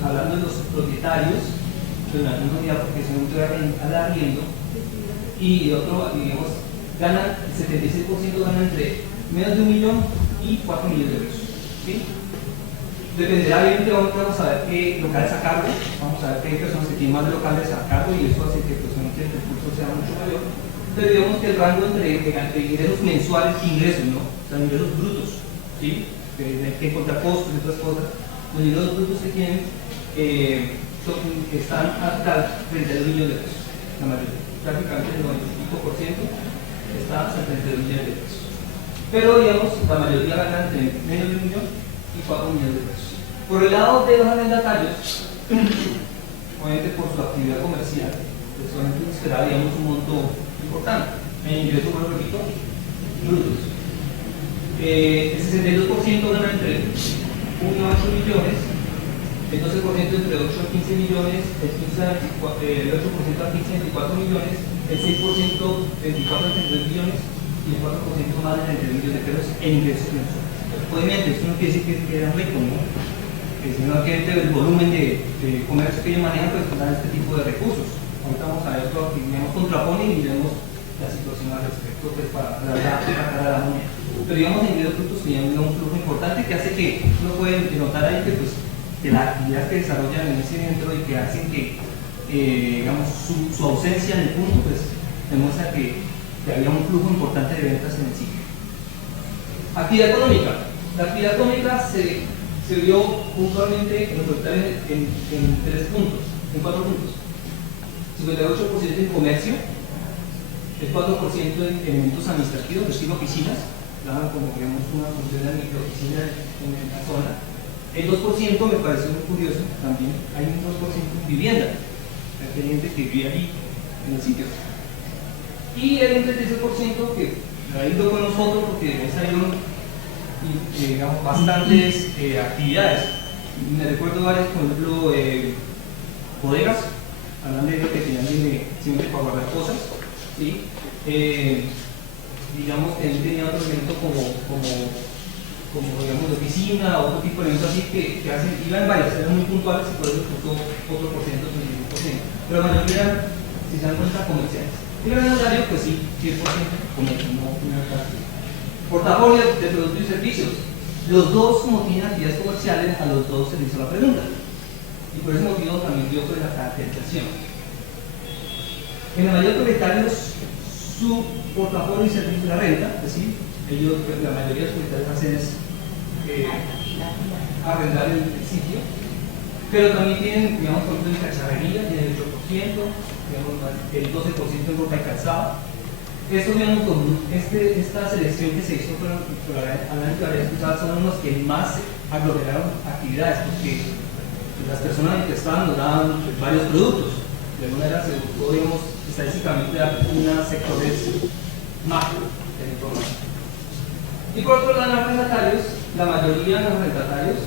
hablando de los propietarios, en algunos días porque se encuentran al arriendo, y otro, digamos, ganan, el 76% ganan entre menos de 1 millón y 4 millones de pesos. ¿Sí? Dependerá, obviamente, vamos a ver qué locales a cargo, vamos a ver que hay personas que tienen más de locales a cargo y eso hace que pues, el recurso sea mucho mayor. Pero digamos que el rango entre ingresos mensuales e ingresos, ¿no? O sea, ingresos brutos, ¿sí? Que contra costos y otras cosas, los ingresos brutos que tienen están hasta 32 millones de pesos, la mayoría. Prácticamente el 95% está hasta 32 millones de pesos. Pero digamos, la mayoría gana entre menos de 1 millón y 4 millones de pesos. Por el lado de los arrendatarios, obviamente por su actividad comercial, pues solamente esperaba digamos un monto importante. En ingresos, por lo repito, brutos. El 62% gana entre 1 y 8 millones, el 12% entre 8 a 15 millones, el 8% a 15 a 24 millones, el 6% 24 a 32 millones y el 4% más de 32 millones de pesos en ingresos mensuales. Obviamente, eso no quiere decir que eran ricos, ¿no? Sino que el volumen de comercio que ellos manejan pues dan este tipo de recursos. Ahorita vamos a ver lo que digamos contrapone y miremos la situación al respecto pues, para dar la moneda. Pero digamos en ingresos brutos tienen un flujo importante que hace que uno puede notar ahí que pues que la actividad que desarrollan en ese centro y que hacen que digamos su ausencia en el punto pues demuestra que había un flujo importante de ventas en el sitio. Actividad económica. La actividad económica se vio puntualmente en los hospitales en 3 puntos, en 4 puntos. 58% en comercio, el 4% en elementos administrativos, es decir, oficinas, daban como digamos una función de microoficina en la zona. El 2% me pareció muy curioso también, hay un 2% en vivienda, hay gente que vive ahí en el sitio. Y el 33% que ha ido con nosotros porque salieron digamos, bastantes actividades. Me recuerdo varias, por ejemplo, bodegas, hablando de que tenían siempre para guardar cosas, ¿sí? Digamos que él tenía otro elemento como como digamos de oficina o otro tipo de eventos así que hacen, iban varios, eran muy puntuales y por eso costó otro por ciento, 25%. Pero la mayoría eran, si se dan cuenta, comerciales. Y el gran horario, pues sí, 100% comercio, no una parte. Portafolio de productos y servicios. Los dos, como tienen actividades comerciales, a los dos se les hizo la pregunta. Y por ese motivo también dio sobre la caracterización. En la mayoría de propietarios, su portafolio y servicio de la renta, es decir, ellos, la mayoría de los propietarios hacen es arrendar el sitio, pero también tienen, digamos, por ejemplo, en cacharrería, tienen el 8%, digamos, el 12% en ropa y calzado. Esto, digamos, con esta selección que se hizo por la naturaleza, son los que más aglomeraron actividades, porque las personas que estaban nos daban varios productos. De alguna manera se buscó, digamos, estadísticamente dar unos sectores macro de la información. Y por otro lado, los arrendatarios, la mayoría de los arrendatarios,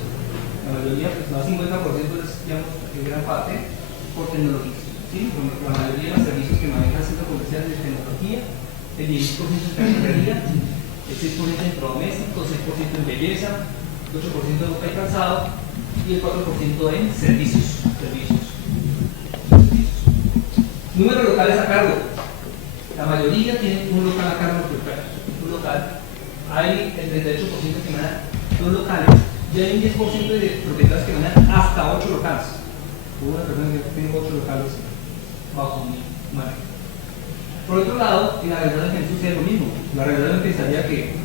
la mayoría, pues no, 50% es, digamos, en gran parte, por tecnología. ¿Sí? La mayoría de los servicios que maneja el centro comercial de tecnología, el 10% en carnicería, el 6% en electrodomésticos, el 6% en belleza, el 8% en ropa y calzado y el 4% en servicios. Número de locales a cargo. La mayoría tienen un local a cargo propietario. Un local. Hay el 38% que manejan 2 locales y hay un 10% de propietarios que manejan hasta 8 locales. Hubo una persona que tiene 8 locales bajo mi manejo. Por otro lado, en la realidad también sucede lo mismo. La realidad no pensaría que,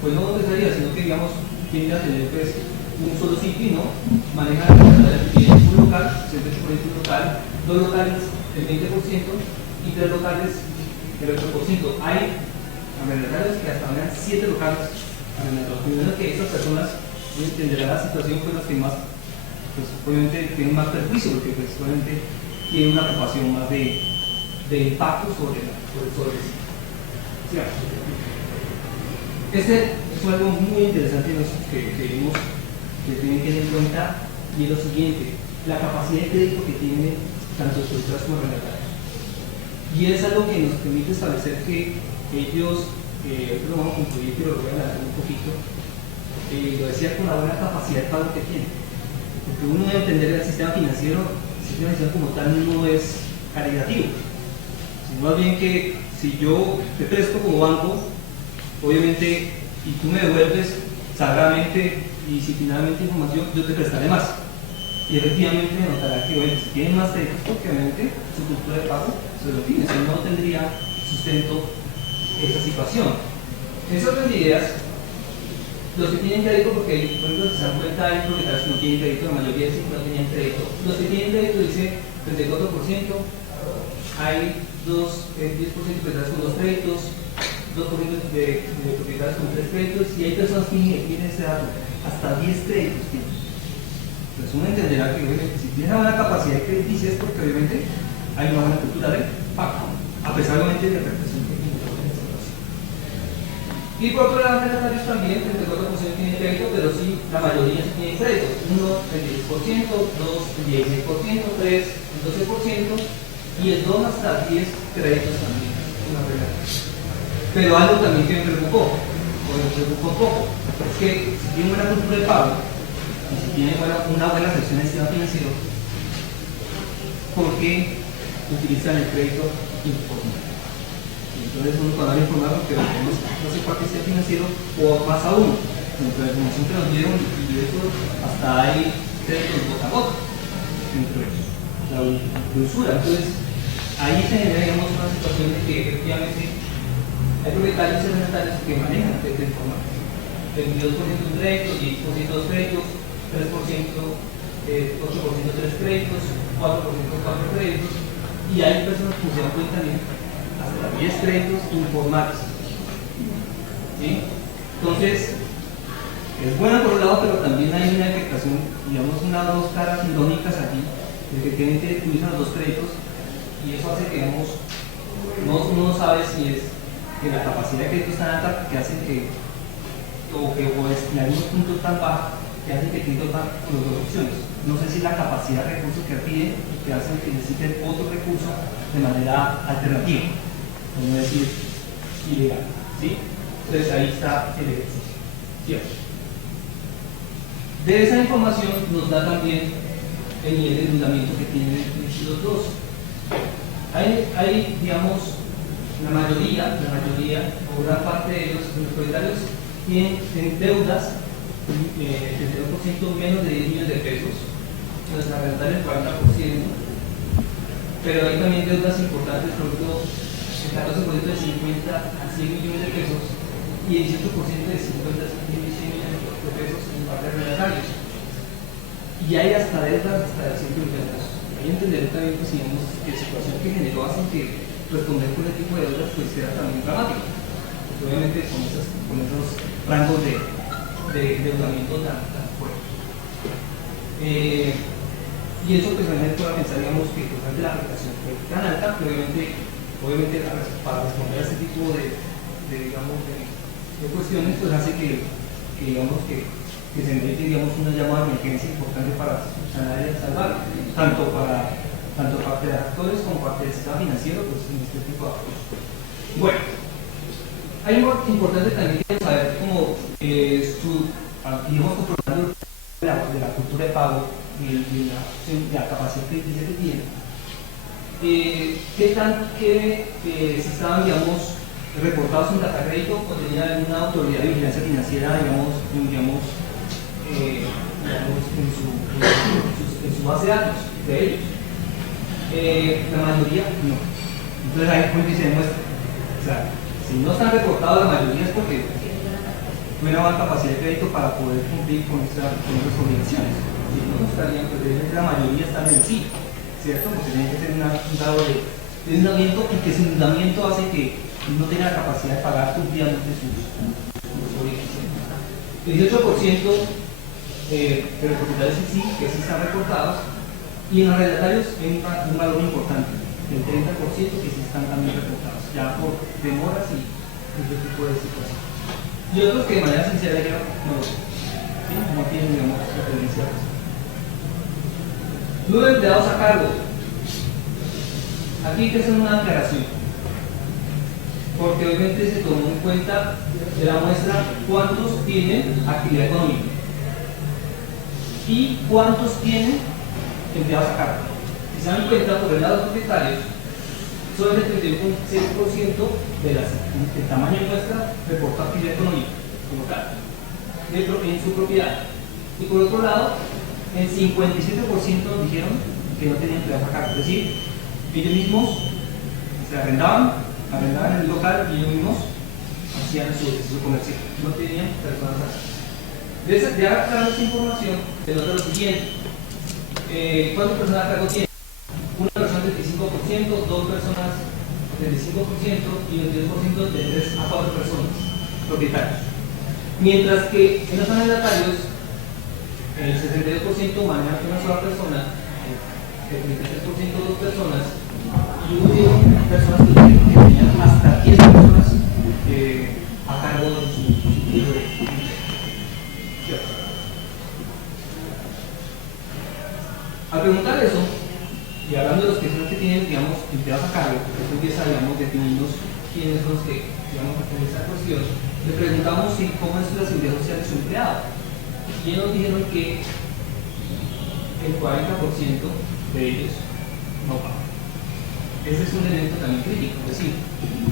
pues no pensaría, sino que digamos, tiende a tener pues un solo sitio y no maneja la realidad que tiene un local, 68% un local, 2 locales el 20% y 3 locales el 8%. Hay arrendatarios que hasta manejan 7 locales arrendatarios. Primero que esas personas entenderán la situación, pues las que más, pues obviamente tienen más perjuicio, porque pues obviamente tienen una preocupación más de impacto sobre el sitio. Este es algo muy interesante que vimos que tienen que tener en cuenta, y es lo siguiente: la capacidad de crédito que tienen tanto solitarios como arrendatarios. Y es algo que nos permite establecer que ellos, esto lo vamos a concluir, pero lo voy a adelantar un poquito, lo decía, con la buena capacidad de pago que tienen. Porque uno debe entender el sistema financiero como tal no es caritativo, sino más bien que si yo te presto como banco, obviamente, y tú me devuelves sagradamente y si finalmente información, yo te prestaré más. Y efectivamente notará que, bueno, si tienen más créditos, porque obviamente su cultura de pago se lo tiene, si no tendría sustento esa situación. En esas otras ideas, los que tienen crédito, porque por ejemplo, si se dan cuenta, hay propietarios que no tienen crédito, la mayoría dicen que no tenían crédito. Los que tienen crédito dicen 34%, hay 10% de propietarios con 2 créditos, 2% de propietarios con 3 créditos, y hay personas que tienen ese dato, hasta 10 créditos tienen. Entonces uno entenderá que obviamente, si tienes una buena capacidad de crediticia es porque obviamente hay una buena cultura de pago, a pesar obviamente de la represión que tiene la situación. Y por otro lado, los arrendatarios también, 34% tienen crédito, pero sí, la mayoría sí tienen crédito. Uno, el 10%, 2, el 16%, 3, el 12%, y el 2 hasta 10 créditos también. Pero algo también que me preocupó, o me preocupó poco, es que si tiene buena cultura de pago, y si tiene una buena gestión del sistema financiero, ¿por qué utilizan el crédito informal? Entonces uno cuando habla informal, porque no se parte del sistema financiero, o más aún, dentro de la información que nos dieron, y eso hasta hay créditos gota a gota, dentro de la usura. Entonces, ahí se genera una situación de que efectivamente hay propietarios y arrendatarios que manejan crédito informal. 22% de créditos, 10% de créditos, 3%, 8% 3 créditos, 4% 4 créditos, y hay personas que se dan cuenta también hasta 10 créditos informales. ¿Sí? Entonces, es buena por un lado, pero también hay una afectación, digamos, dos caras irónicas aquí, de que efectivamente utilizan los 2 créditos, y eso hace que, digamos, uno no sabe si es que la capacidad de crédito es tan alta que hace que, o es en algunos puntos tan baja que hace que crédito tan con las 2 opciones. No sé si es la capacidad de recursos que piden que hacen que necesiten otro recurso de manera alternativa, por no decir ilegal. ¿Sí? Entonces ahí está el ejercicio. ¿Cierto? De esa información nos da también el nivel de endeudamiento que tienen los dos. Hay, digamos, la mayoría, o gran parte de los propietarios tienen deudas del 32% menos de 10 millones de pesos, los arrendatarios el 40%, pero hay también deudas importantes, por ejemplo, el 14% de 50 a 100 millones de pesos y el 18% de 50 a 100 millones de pesos en parte de arrendatarios. Y hay hasta deudas hasta de 100 millones. Hay que entender también pues, digamos, que la situación que generó hace que responder con ese tipo de deudas pues, era también dramático. Pues, obviamente con esos rangos de endeudamiento tan fuertes. Y eso pues realmente puede pensar digamos, que de la afectación fue tan alta que obviamente para responder a este tipo de cuestiones pues hace que digamos que se merece digamos, una llamada de emergencia importante para sanar y salvar, tanto parte de actores como parte del sistema financiero pues, en este tipo de apoyos. Bueno, hay algo importante también que saber como digamos comprobando de la cultura de pago y la capacidad crediticia que tiene, si estaban digamos reportados en data crédito o tenían alguna autoridad de vigilancia financiera digamos en su base de datos de ellos. La mayoría no. Entonces ahí es que se demuestra. O sea, si no están reportados la mayoría es porque no hay una capacidad de crédito para poder cumplir con esas obligaciones. Si no estarían, pues la mayoría están en sí, ¿cierto? Porque tiene que ser un grado de endeudamiento y que ese endeudamiento hace que no tenga la capacidad de pagar cumplidamente sus obligaciones. El 18% de los propietarios sí están reportados y en los arrendatarios hay un valor importante, el 30% que sí están también reportados, ya por demoras y ese tipo de situaciones. Y otros que de manera sincera ya no tienen digamos referencia. Luego de empleados a cargo. Aquí hay que hacer una aclaración, porque obviamente se tomó en cuenta de la muestra cuántos tienen actividad económica y cuántos tienen empleados a cargo. Si se dan cuenta, por el lado de los propietarios, solo el 31,6% del tamaño de muestra reporta actividad económica como tal, en su propiedad. Y por otro lado, el 57% dijeron que no tenían empleados a cargo, es decir, ellos mismos se arrendaban el local y ellos mismos hacían su comercio, no tenían personas a cargo. De aclarar esta información, se nota lo siguiente: ¿cuántas personas a cargo tienen? Una persona del 35%, dos personas del 5% y el 10% de 3 a 4 personas propietarios. Mientras que en los arrendatarios, el 62% maneja una sola persona, el 33% dos personas y hubo personas que tenían hasta 10 personas a cargo de su sitio de. Al preguntar eso, y hablando de los que son que tienen, digamos, empleados a cargo, eso empieza, digamos, definirnos quiénes son los que, digamos, con esta cuestión, le preguntamos si cómo es la seguridad social de su empleado. Y ellos nos dijeron que el 40% de ellos no pagan. Ese es un elemento también crítico, es decir,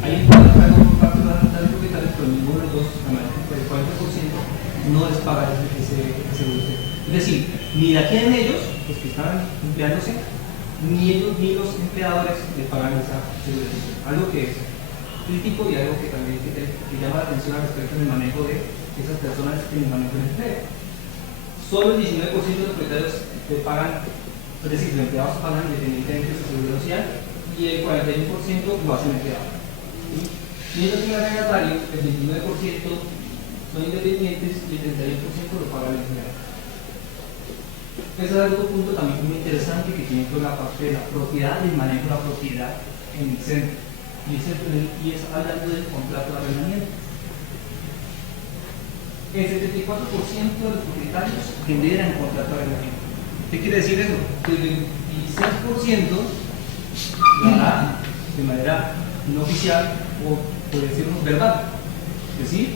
hay empleados a cargo por parte de los propietarios, pero ninguno de los dos, el 40% no les paga ese seguro social. Es decir, ni la tienen ellos, los que están empleándose, ni ellos ni los empleadores le pagan esa seguridad social. Algo que es crítico y algo que también que llama la atención al respecto del manejo de esas personas en el manejo del empleo. Solo el 19% de los propietarios le pagan, es decir, los empleados pagan independientemente de su seguridad social y el 41% lo hacen empleado. Mientras que en el arrendatario, el 29% son independientes y el 31% lo paga el empleado. Ese es otro punto también muy interesante que tiene con la parte de la propiedad y el manejo de la propiedad en el centro. Y es hablando del contrato de arrendamiento. El 74% de los propietarios generan contrato de arrendamiento. ¿Qué quiere decir eso? Que el 26% lo hará de manera no oficial o por decirlo verbal. Es decir,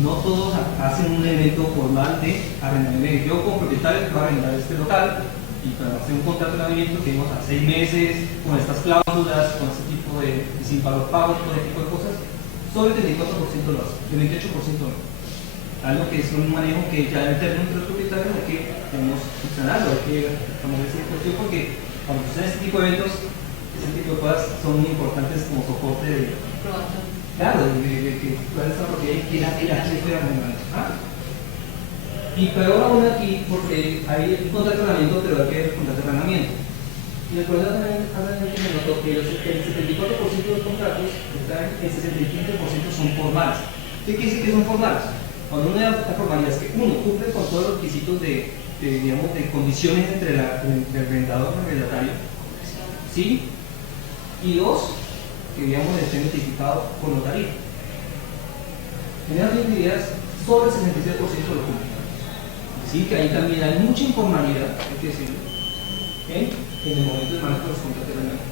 no todos hacen un evento formal de arrendamiento. Yo como propietario voy a arrendar este local y para hacer un contrato de arrendamiento que vamos a 6 meses, con estas cláusulas, con este tipo de sin valor pago, todo ese tipo de cosas, solo el 34% lo hace, el 28% no. Algo que es un manejo que ya en términos de los propietarios hay que funcionarlo, hay que tomar ese cuestión porque cuando suceden este tipo de eventos, ese tipo de cosas son muy importantes como soporte de claro, de que cuál es la propiedad y quién hace la jefe de arrendamiento. Y peor aún aquí, porque hay un contrato de arrendamiento, pero hay que ver el contrato de arrendamiento. Y el contrato de arrendamiento me notó que el 74% de los contratos, el 65% son formales. ¿Qué quiere decir que son formales? Cuando uno da la formalidad es que uno cumple con todos los requisitos digamos, de condiciones entre el arrendador y el arrendatario, ¿sí? Y dos, que digamos estén notificados por notaría. En esas actividades, solo el 66% lo cumple. Sí, que ahí también hay mucha informalidad, hay que decirlo, en el momento de manejo de los contratos de arrendamiento.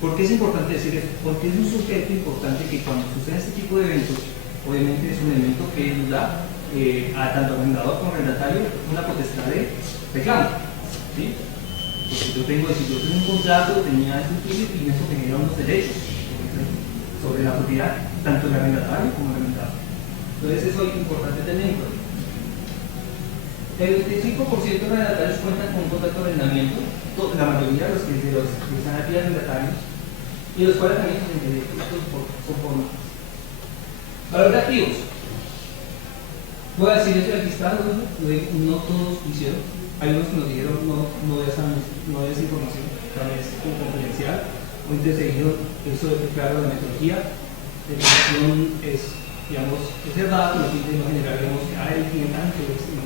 ¿Por qué es importante decir esto? Porque es un sujeto importante que cuando sucede este tipo de eventos, obviamente es un elemento que nos da a tanto arrendador como arrendatario una potestad de reclamo. ¿Sí? Porque yo tengo un contrato, tenía ese y eso genera unos derechos sobre la propiedad, tanto el arrendatario como el arrendador. Entonces eso es importante tener en cuenta. El 25% de arrendatarios cuentan con un contrato de arrendamiento, la mayoría de los que están aquí arrendatarios, y los cuales también son formales. Valor de activos. Voy a decir eso aquí está, no todos lo hicieron. Hay unos que nos dijeron no de esa información, también es confidencial. Muy seguido, eso es claro, la metodología. La información es, digamos, reservada, con el fin de no generar, digamos, que hay quien tanto, eso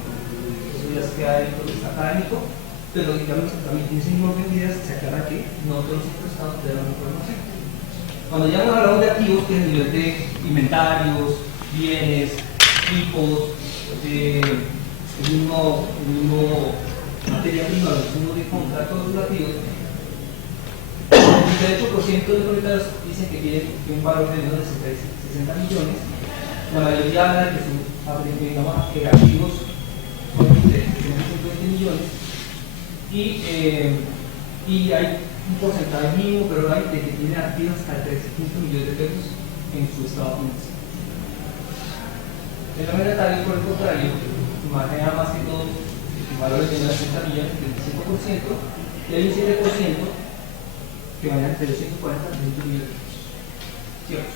ya se queda dentro del académico, pero digamos, también en ese orden de ideas se aclara que no todos los estados de la información. Cuando ya hablamos de activos, que es el nivel de inventarios, bienes, equipos, el mismo materia prima, los mismos de contratos durativos, el 38% de los propietarios dicen que tienen un valor de menos de 60 millones. La mayoría habla de que son activos de 120 millones. Y hay un porcentaje mínimo, pero hay de que tiene activos hasta 315 millones de pesos en su estado financiero. El arrendatario, por el contrario, maneja más que todo valores de 60 millones, del 25%, y hay un 7% que maneja entre los 140 y 200 millones de pesos. ¿Cierto?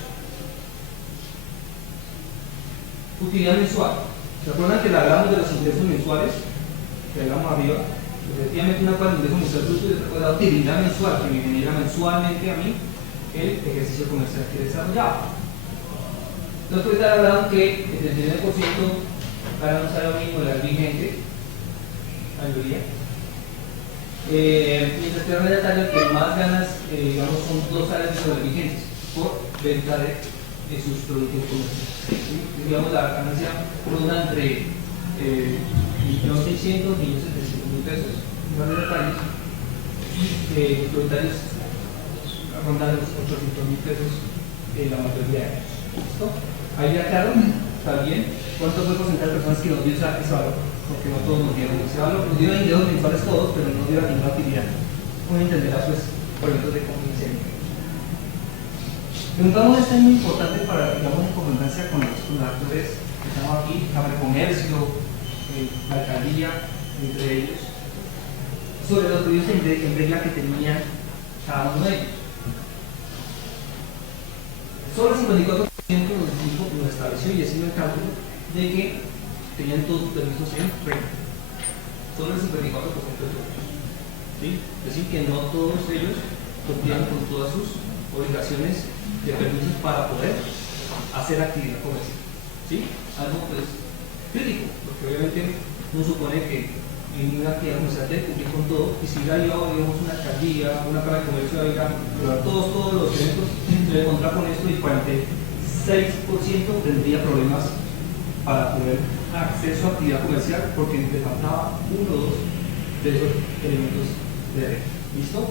Utilidad mensual. ¿Se acuerdan que le hablamos de los ingresos mensuales? Que hablamos arriba. Efectivamente, una cosa de ingreso mensual bruto y otra cosa de utilidad mensual que me genera mensualmente a mí el ejercicio comercial que he desarrollado. Los propietarios hablaron que el 39% gana un salario mínimo de la vigente, la mayoría. Mientras que el arrendatario que más ganas, digamos, son 2 salarios de la vigentes por venta de sus productos comerciales. ¿Sí? Digamos, la ganancia ronda entre 1.600.000 y 1.700.000 pesos arrendatarios y propietarios rondan los 800.000 pesos en la mayoría de ellos. ¿Listo? Ahí ya claro también cuánto fue el porcentaje de personas que nos dio ese valor, porque no todos nos dieron ese valor, nos dieron ingresos mensuales todos, pero no nos dieron ninguna actividad. Uno entenderá pues por eventos de confidencialidad. Preguntamos esto es muy importante para, digamos, en concordancia con los actores que estamos aquí, Cámara de Comercio, la alcaldía, entre ellos, sobre los pedidos en regla que tenían cada uno de ellos. Solo el 54% nos estableció y haciendo el cálculo de que tenían todos sus permisos en regla. Solo el 54% de todos. ¿Sí? Es decir, que no todos ellos cumplían con todas sus obligaciones de permisos para poder hacer actividad comercial. ¿Sí? Algo pues crítico, porque obviamente uno supone que en una actividad comercial debe cumplir con todo, y si ya yo, digamos, una alcaldía, una cámara de comercio, todos los eventos debe contar con esto y 46% tendría problemas para poder acceso a actividad comercial porque le faltaba uno o dos de esos elementos de red. ¿Listo?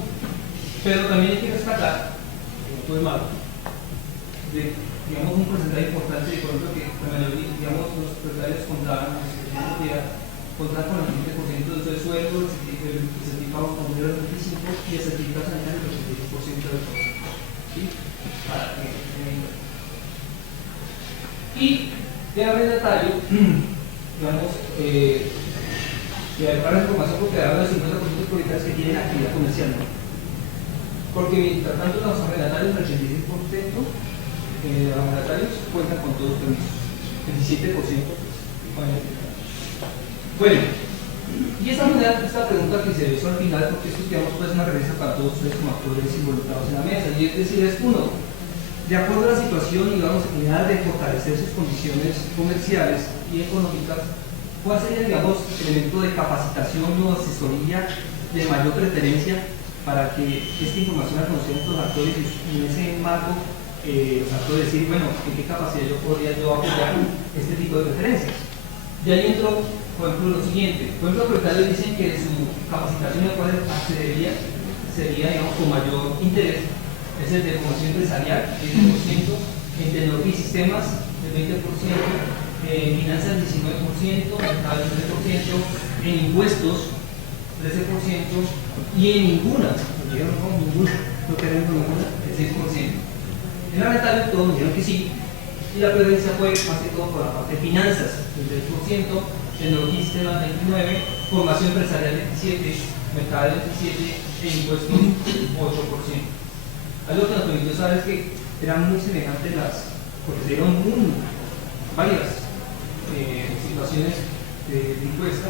Pero también hay que destacar, no todo es malo, de digamos, un porcentaje importante de, por ejemplo, que la mayoría, digamos, los propietarios contaban con el 20% del sueldo, el certificado con el 25% y el certificado sanitario el 86% del proceso. ¿Sí? Para que y de arrendatario, digamos, y para la información porque habla de 50% de propietarios que tienen actividad comercial, ¿no? Porque mientras tanto los arrendatarios, el 86% de los arrendatarios cuentan con todos los permisos, el 17% bueno, y esta pregunta que se hizo al final, porque esto digamos pues una regresa para todos ustedes como actores involucrados en la mesa, y es decir, es uno, de acuerdo a la situación y vamos a de fortalecer sus condiciones comerciales y económicas, ¿cuál sería, digamos, elemento de capacitación o asesoría de mayor preferencia para que esta información la conozcan los actores y en ese marco los actores decir, bueno, en qué capacidad yo podría apoyar este tipo de preferencias? De ahí entró, por ejemplo, lo siguiente. Por ejemplo, los propietarios dicen que su capacitación a la cual accedería sería, digamos, con mayor interés, es el de formación empresarial, el 10%, en tecnología y sistemas, el 20%, en finanzas, el 19%, mercado, el 3%, en impuestos, 13%, y en ninguna, no queremos ninguna, el 6%. En la rentabilidad todos dijeron que sí, y la preferencia fue más que todo por la parte de finanzas, el 3%, tecnología y sistemas, 29%, formación empresarial, 27%, mercado, 27%, e impuestos, 8%. Algo que nos permitió saber es que eran muy semejantes porque se dieron varias situaciones de encuesta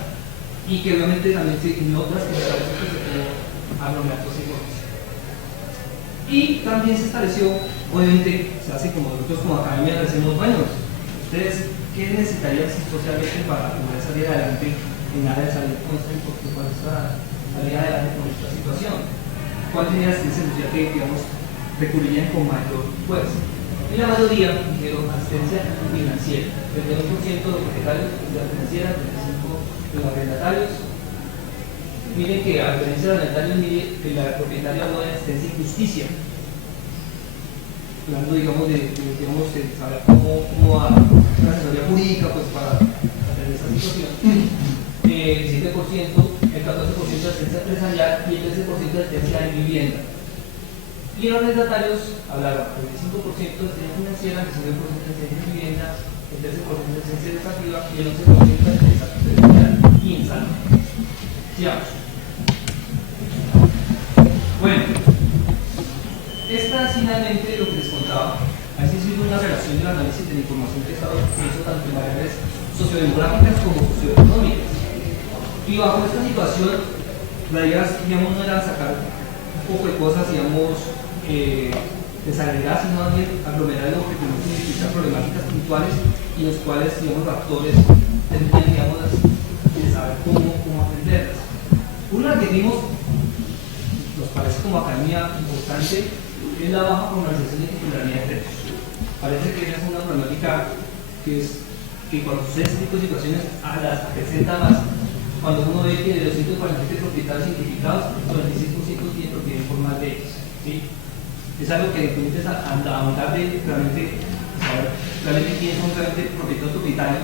y que obviamente también en otras que se tuvo aglomerados iguales. Y también se estableció, obviamente, se hace como nosotros como academia decimos, bueno, ustedes, ¿qué necesitarían socialmente para poder salir adelante en área de salud con esta salir adelante con esta situación? ¿Cuál sería la asistencia social que, digamos, recurrirían con mayor fuerza? Y la mayoría dijeron asistencia financiera, el 22% de los propietarios de la financiera, el 25% de los arrendatarios. Miren que a diferencia de los arrendatarios, mire que la propietaria habló de asistencia y justicia, hablando, digamos, de saber cómo una asesoría jurídica pues, para atender esta situación. El 7%, el 14% de asistencia empresarial y el 13% de asistencia en vivienda. Y los arrendatarios hablaron del 25% de asistencia financiera, el 19% de asistencia en vivienda, el 13% de asistencia educativa y el 11% de asistencia empresarial y en salud. Sigamos. Bueno, esta es finalmente lo que les contaba. Ha sido una relación del análisis de la información que Estado hizo tanto en variables sociodemográficas como socioeconómicas. Y bajo esta situación, la idea, digamos, no era sacar un poco de cosas, digamos, desagregar, sino más bien aglomerar lo que tenemos que identificar problemáticas puntuales y los cuales, digamos, los actores tendrían, digamos, de saber cómo atenderlas. Una que vimos, nos parece como academia importante, es la baja formalización de titularidad de precios. Parece que esa es una problemática que cuando sucede este tipo de situaciones las presenta más. Cuando uno ve que de los 147 propietarios identificados, el 46% tienen propiedad informal de ellos. ¿Sí? Es algo que permite ahondar de realmente saber quiénes son realmente propietarios,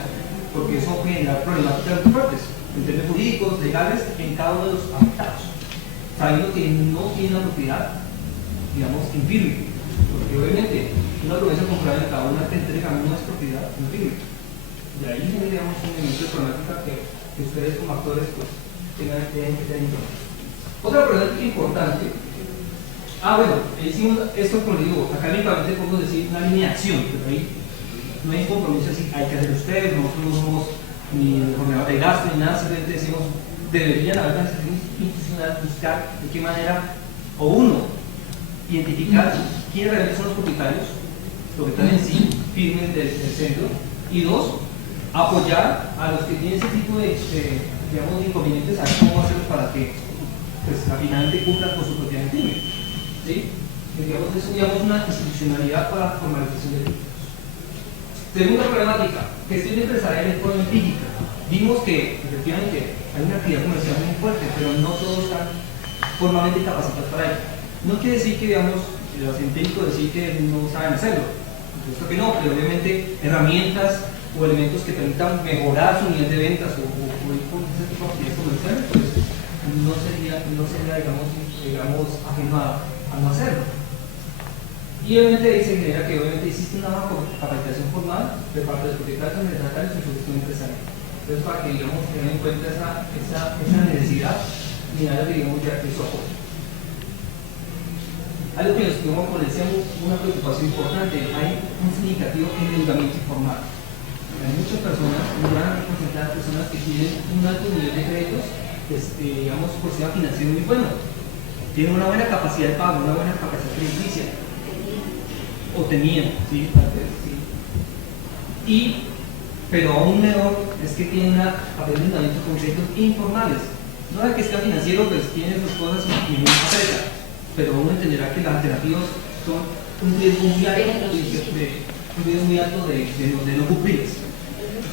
porque eso genera problemáticas muy fuertes en términos jurídicos, legales, en cada uno de los afectados, sabiendo que no tiene una propiedad, digamos, infirme, porque obviamente una promesa comprada en cada una te entrega no es propiedad infirme. De ahí generamos un elemento de problemática que ustedes como actores pues tienen que tener en cuenta. Otra problemática importante, bueno, hicimos esto, como digo, académicamente podemos decir una línea de acción, pero ahí no hay compromiso así, hay que hacer ustedes, nosotros no somos ni coordinador de gasto ni nada, simplemente decimos, deberían haber una institución institucional buscar de qué manera, o uno, identificar quiénes realmente son los propietarios en sí, firmes del centro, y dos, apoyar a los que tienen ese tipo de digamos, de inconvenientes, a ver cómo hacerlo para que pues, finalmente cumplan con su propiedad firme. ¿Sí? Digamos, es una institucionalidad para la formalización de delitos. Segunda problemática, gestión empresarial en forma empírica. Vimos que efectivamente hay una actividad comercial muy fuerte, pero no todos están formalmente capacitados para ello. No quiere decir que, digamos, los empíricos decir que no saben hacerlo. Esto que no, pero obviamente herramientas o elementos que permitan mejorar su nivel de ventas o ir con ese tipo de actividades comerciales, pues no sería digamos, ajeno a no hacerlo. Y obviamente ahí se genera que obviamente existe una capacitación formal de parte de propietarios ambientales en su gestión empresarial. Entonces, para que digamos tengan en cuenta esa necesidad y nada digamos de acceso a apoyo. Algo que nos digamos, como decíamos, una preocupación importante, hay un significativo endeudamiento informal. Hay muchas personas, un gran porcentaje de personas que tienen un alto nivel de créditos, digamos, por sistema financiero muy bueno. Tienen una buena capacidad de pago, una buena capacidad crediticia. O tenían, ¿sí? Tal vez, sí. Pero aún mejor es que tienen una capacidad de endeudamiento con créditos informales. No es que sea financiero, pues tiene sus cosas y muy concretas, pero uno entenderá que las alternativas son un riesgo muy alto de no cumplirlas.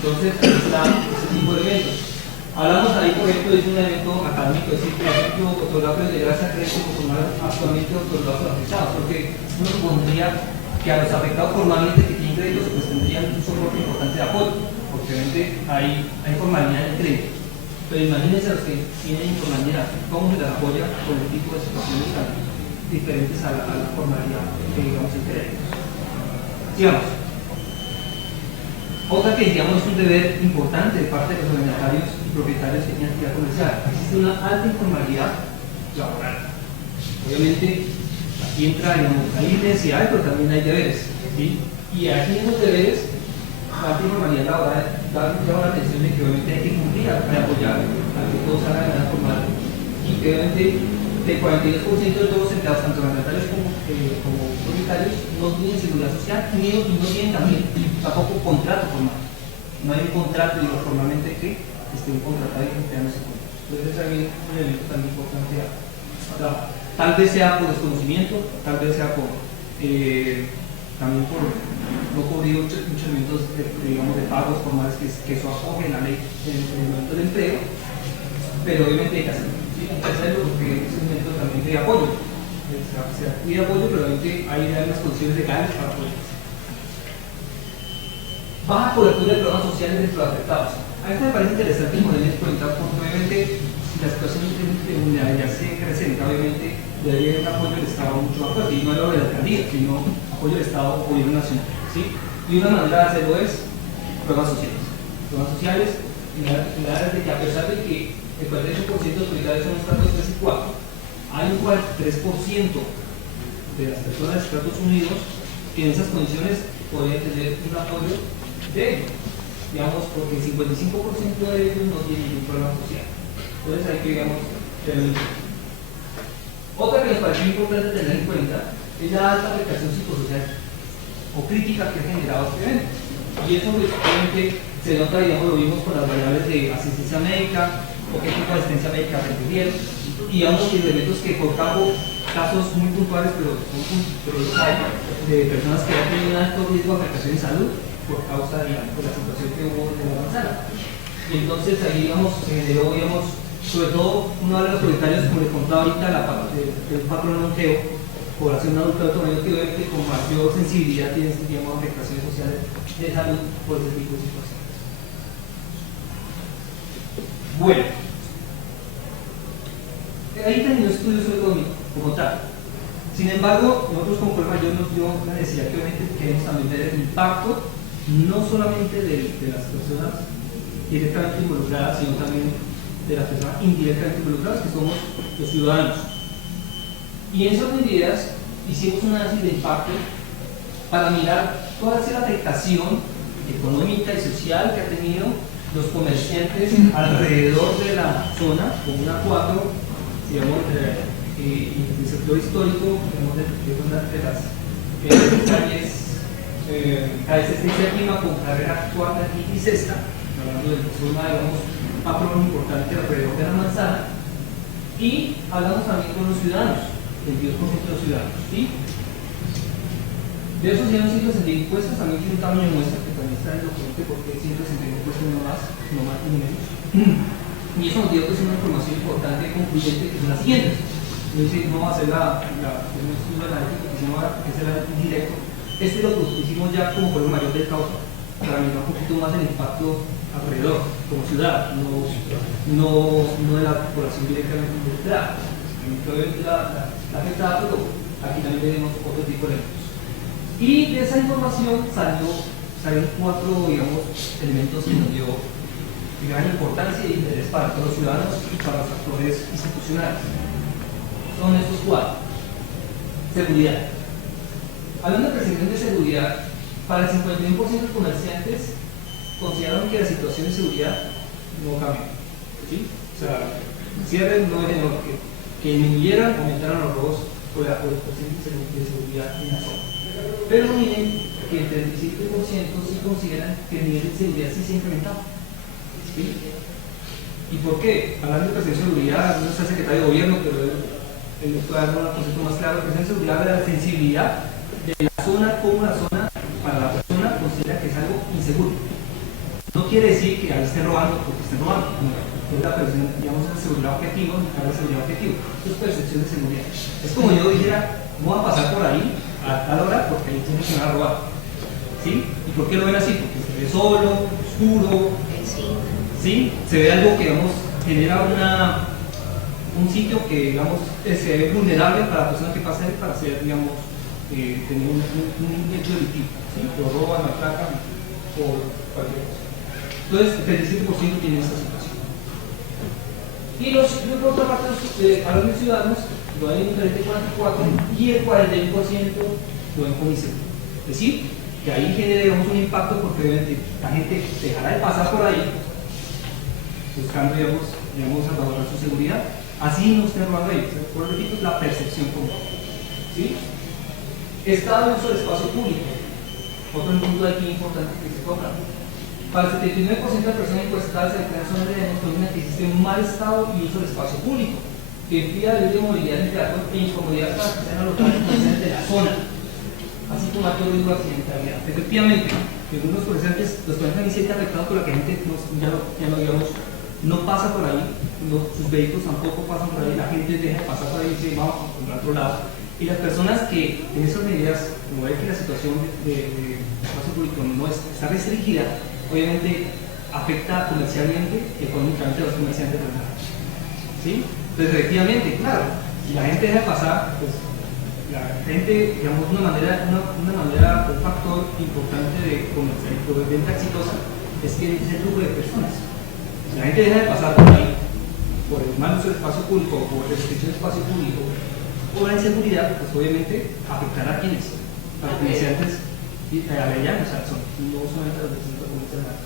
Entonces, está ese tipo de eventos. Hablamos ahí, por ejemplo, de un evento académico, es decir, por ejemplo, otorgado de gracia a crédito popular actualmente otorgado por afectados, porque uno supondría que a los afectados formalmente que tienen créditos, pues tendrían un soporte importante de apoyo, porque obviamente hay formalidad en el crédito. Pero imagínense a los que tienen informalidad, cómo se les apoya con el tipo de situaciones tan diferentes a la formalidad que digamos en créditos. Sigamos. Otra que digamos es un deber importante de parte de los arrendatarios y propietarios que tienen actividad comercial. Existe una alta informalidad laboral. Obviamente, aquí entra, digamos, hay necesidades, pero también hay deberes. ¿Sí? Y aquí en los deberes, la alta informalidad laboral llama la atención de que obviamente hay que cumplir, hay que apoyar a que todos hagan de manera formal. Y que obviamente del 42% de todos los empleados, tanto arrendatarios como propietarios, no tienen seguridad social y no tienen también tampoco contrato formal. No hay un contrato, digo, formalmente que esté un contratado y que tengan ese contrato. Entonces es también un elemento tan importante a trabajar. Tal vez sea por desconocimiento, tal vez sea por también por no cubrir muchos elementos digamos, de pagos formales que eso acoge la ley en el momento del empleo, pero obviamente hay que hacerlo. ¿Sí? Hay que hacerlo porque es un momento también de apoyo. Se pide apoyo, pero obviamente hay unas condiciones legales para apoyo. Baja cobertura de programas sociales de los afectados. A mí me parece interesante el modelo experimental porque obviamente la situación de vulnerabilidad se presenta, obviamente debería haber un apoyo del Estado mucho más fuerte, y no lo de la alcaldía, sino apoyo del Estado o gobierno nacional. ¿Sí? Y una manera de hacerlo es programas sociales. Programas sociales en la área de que a pesar de que el 48% de autoridades son estados 3 y 4, hay un 43% de las personas de Estados Unidos que en esas condiciones podrían tener un apoyo de ellos, digamos, porque el 55% de ellos no tienen ningún programa social. Entonces hay que, digamos, tener. Otra que nos parece importante tener en cuenta es la alta afectación psicosocial o crítica que ha generado este evento. Y eso obviamente se nota, digamos, lo vimos con las variables de asistencia médica o qué tipo de asistencia médica requirieron, y digamos que elementos que por cabo casos muy puntuales, pero los hay, de personas que han tenido un alto riesgo de afectación en salud por causa de la situación que hubo en la manzana. Y entonces ahí, digamos, se generó, digamos, sobre todo uno de los propietarios, como les contaba ahorita, el patrón Monteo, población adulta automóvil, que obviamente con mayor sensibilidad tiene, digamos, afectaciones sociales de salud por ese tipo de situaciones. Bueno, ahí terminó el estudio socioeconómico como tal. Sin embargo, nosotros como problema yo nos dio la necesidad que obviamente queremos también ver el impacto no solamente de las personas directamente involucradas, sino también de las personas indirectamente involucradas, que somos los ciudadanos. Y en esas medidas hicimos un análisis de impacto para mirar cuál ha sido la afectación económica y social que ha tenido los comerciantes alrededor de la zona, comuna 4, digamos, del sector histórico, digamos, de una de las calles, calle sexta y séptima con carrera cuarta y sexta, hablando de zona, digamos, patrón importante alrededor de la manzana, y hablamos también con los ciudadanos, el 22% de los ciudadanos, ¿sí? De esos 160 encuestas también tiene un tamaño de muestra que también está en el documento porque 160 encuestas no más ni menos. Y eso nos dio pues una información importante y concluyente que son las siguientes. No va a ser un estudio analítico, sino que será directo, Este lo hicimos ya como pueblo mayor del Cauca, para mirar un poquito más el impacto alrededor, como ciudad, no de la población directamente involucrada. Obviamente la afectada, pero aquí también tenemos otro tipo de elementos. Y de esa información salieron 4, digamos, elementos que nos dio de gran importancia e interés para todos los ciudadanos y para los actores institucionales. Son estos 4. Seguridad. Hablando de percepción de seguridad, para el 51% de los comerciantes consideraron que la situación de seguridad no cambió. ¿Sí? O sea, el cierre no es menor que disminuyeran, aumentaran los robos por la percepción de seguridad en la zona. Pero miren que el 37% sí consideran que el nivel de seguridad sí se ha incrementado. ¿Sí? ¿Y por qué? Hablando de percepción de seguridad, no es el secretario de gobierno, pero él nos puede dar un concepto más claro. La percepción de seguridad de la sensibilidad de la zona como la zona para la persona considera que es algo inseguro. No quiere decir que ahí esté robando porque esté robando. No. Es la percepción, digamos, de seguridad objetivo, la seguridad objetivo. Eso es percepción de seguridad. Es como yo dijera, voy a pasar por ahí a tal hora porque ahí tiene que me va a robar. ¿Sí? ¿Y por qué lo ven así? Porque se ve solo, oscuro. ¿Sí? Se ve algo que, digamos, genera un sitio que, digamos, se ve vulnerable para la persona que pasa ahí para ser, digamos, tener un hecho delictivo. ¿Sí? Lo roban, lo atracan o cualquier cosa. Entonces, el 37% tiene esta situación. Y por otra parte, hablando de ciudadanos, lo ven en un 44 y el 41% lo ven con inseguro. Es decir, que ahí generamos un impacto porque obviamente la gente dejará de pasar por ahí buscando, digamos, salvaguardar su seguridad. Así no estén robando ellos. Por lo repito, la percepción común. ¿Sí? Estado de uso del espacio público. Otro punto aquí importante que se toca. Para el 79% de las personas encuestadas se declaran zonas de demostración que existe un mal estado y uso del espacio público, que impida la libre movilidad entre datos e incomodidad para que sean alocados de la zona, así como alto riesgo de accidentalidad. Efectivamente, algunos comerciantes los pueden ni siquiera afectados por la que la gente no pasa por ahí, sus vehículos tampoco pasan por ahí, la gente deja de pasar por ahí y dice vamos por otro lado. Y las personas que en esas medidas, como ven que la situación de espacio público no está restringida, obviamente afecta comercialmente y económicamente a los comerciantes de la zona. ¿Sí? Entonces, efectivamente, claro, si la gente deja de pasar, pues la gente, digamos, un factor importante de venta exitosa es que es el grupo de personas. Si la gente deja de pasar por ahí, por el mal uso del espacio público, por la restricción del espacio público, o la inseguridad, pues obviamente afectará a quienes, a los comerciantes y avellanos, no solamente a los centros comerciales.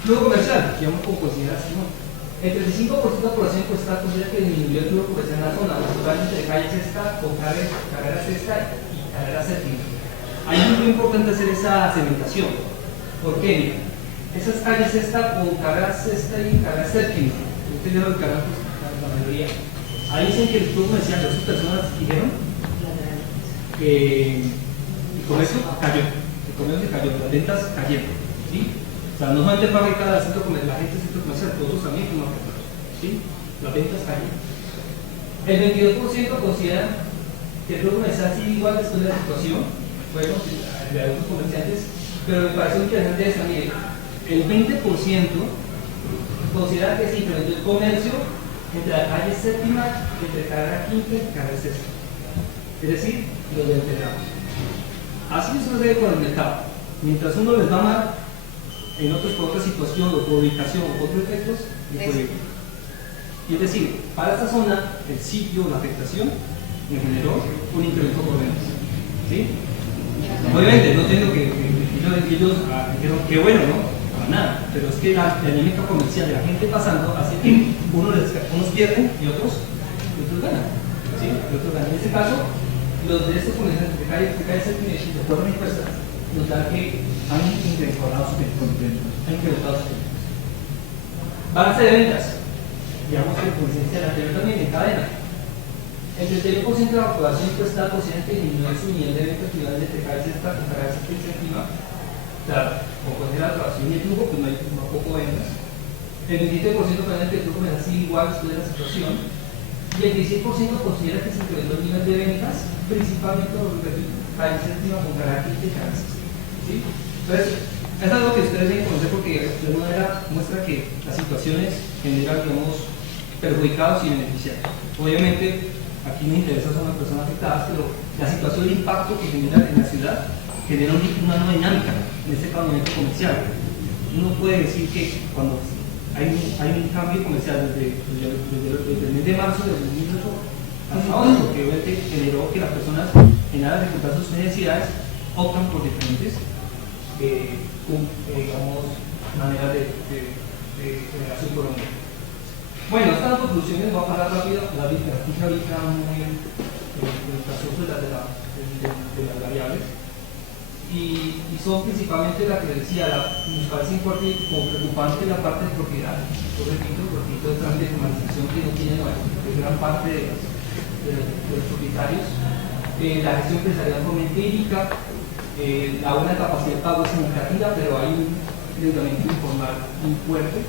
Flujo comercial, digamos como consideración. El 35% de la población encuestada considera que disminuyó el flujo comercial en la zona, principalmente de calle sexta, con carrera sexta y carrera séptima. Ahí es muy importante hacer esa segmentación. ¿Por qué? Esas calles sexta con carrera sexta y carrera séptima, ustedes ya lo ubicarán, pues, la mayoría. Ahí dicen que el flujo comercial de esas personas dijeron que el comercio cayó, las ventas cayeron. ¿Sí? O sea, no solamente fábrica del centro comercial, la gente del centro comercial, todos también como afectados. ¿Sí? Las ventas cayeron. El 22% considera que el flujo comercial sigue igual después de la situación, bueno, de algunos comerciantes, pero me parece interesante esta, mire, el 20% considera que se incrementó el comercio entre la calle séptima, entre carrera quinta y carrera sexta. Es decir, los del mercado. Así sucede con el mercado. Mientras uno les va mal, en otros por otra situación o por ubicación o por otros efectos, y es decir, para esta zona, el sitio, la afectación, me generó un incremento por ventas. ¿Sí? Obviamente, no tengo que ellos dijeron que bueno, ¿no? Para nada, pero es que la dinámica comercial de la gente pasando hace que unos pierden y otros ganan. ¿Sí? Y otros ganan. En este caso, los de estos comerciantes de calle séptima y de forma encuesta nos da que han incrementado sus ventas. Balance de ventas. Digamos que por coincidencia la anterior también en cadena. El 31% de la población encuestada considera que disminuir su nivel de ventas finales de calle sexta con carrera séptima. Claro, como puede ser la atracción y el flujo, pues no hay poco ventas. El 27% considera que el flujo es así igual después de la situación. Y el 16% considera que se incrementó el nivel de ventas principalmente para iniciativa con características. ¿Sí? Entonces, es algo que ustedes deben conocer porque de alguna manera muestra que las situaciones generan, digamos, perjudicados y beneficiados. Obviamente, aquí nos interesa son las personas afectadas, pero la situación de impacto que genera en la ciudad genera una nueva dinámica en este movimiento comercial. Uno puede decir que cuando hay un cambio comercial desde el mes de marzo del 2008 hasta ahora, porque obviamente generó que las personas en aras de ejecutar sus necesidades optan por diferentes digamos, maneras de generar su economía. Bueno, estas conclusiones voy a hablar rápido, la dije ahorita muy en el transcurso de las variables. Y son principalmente la que decía, nos parece importante como preocupante la parte de propiedad. Yo repito, porque todo el trámite de formalización que no tiene gran parte de los propietarios, la gestión empresarial como empírica, la buena capacidad de pago es significativa, pero hay un endeudamiento informal muy fuerte.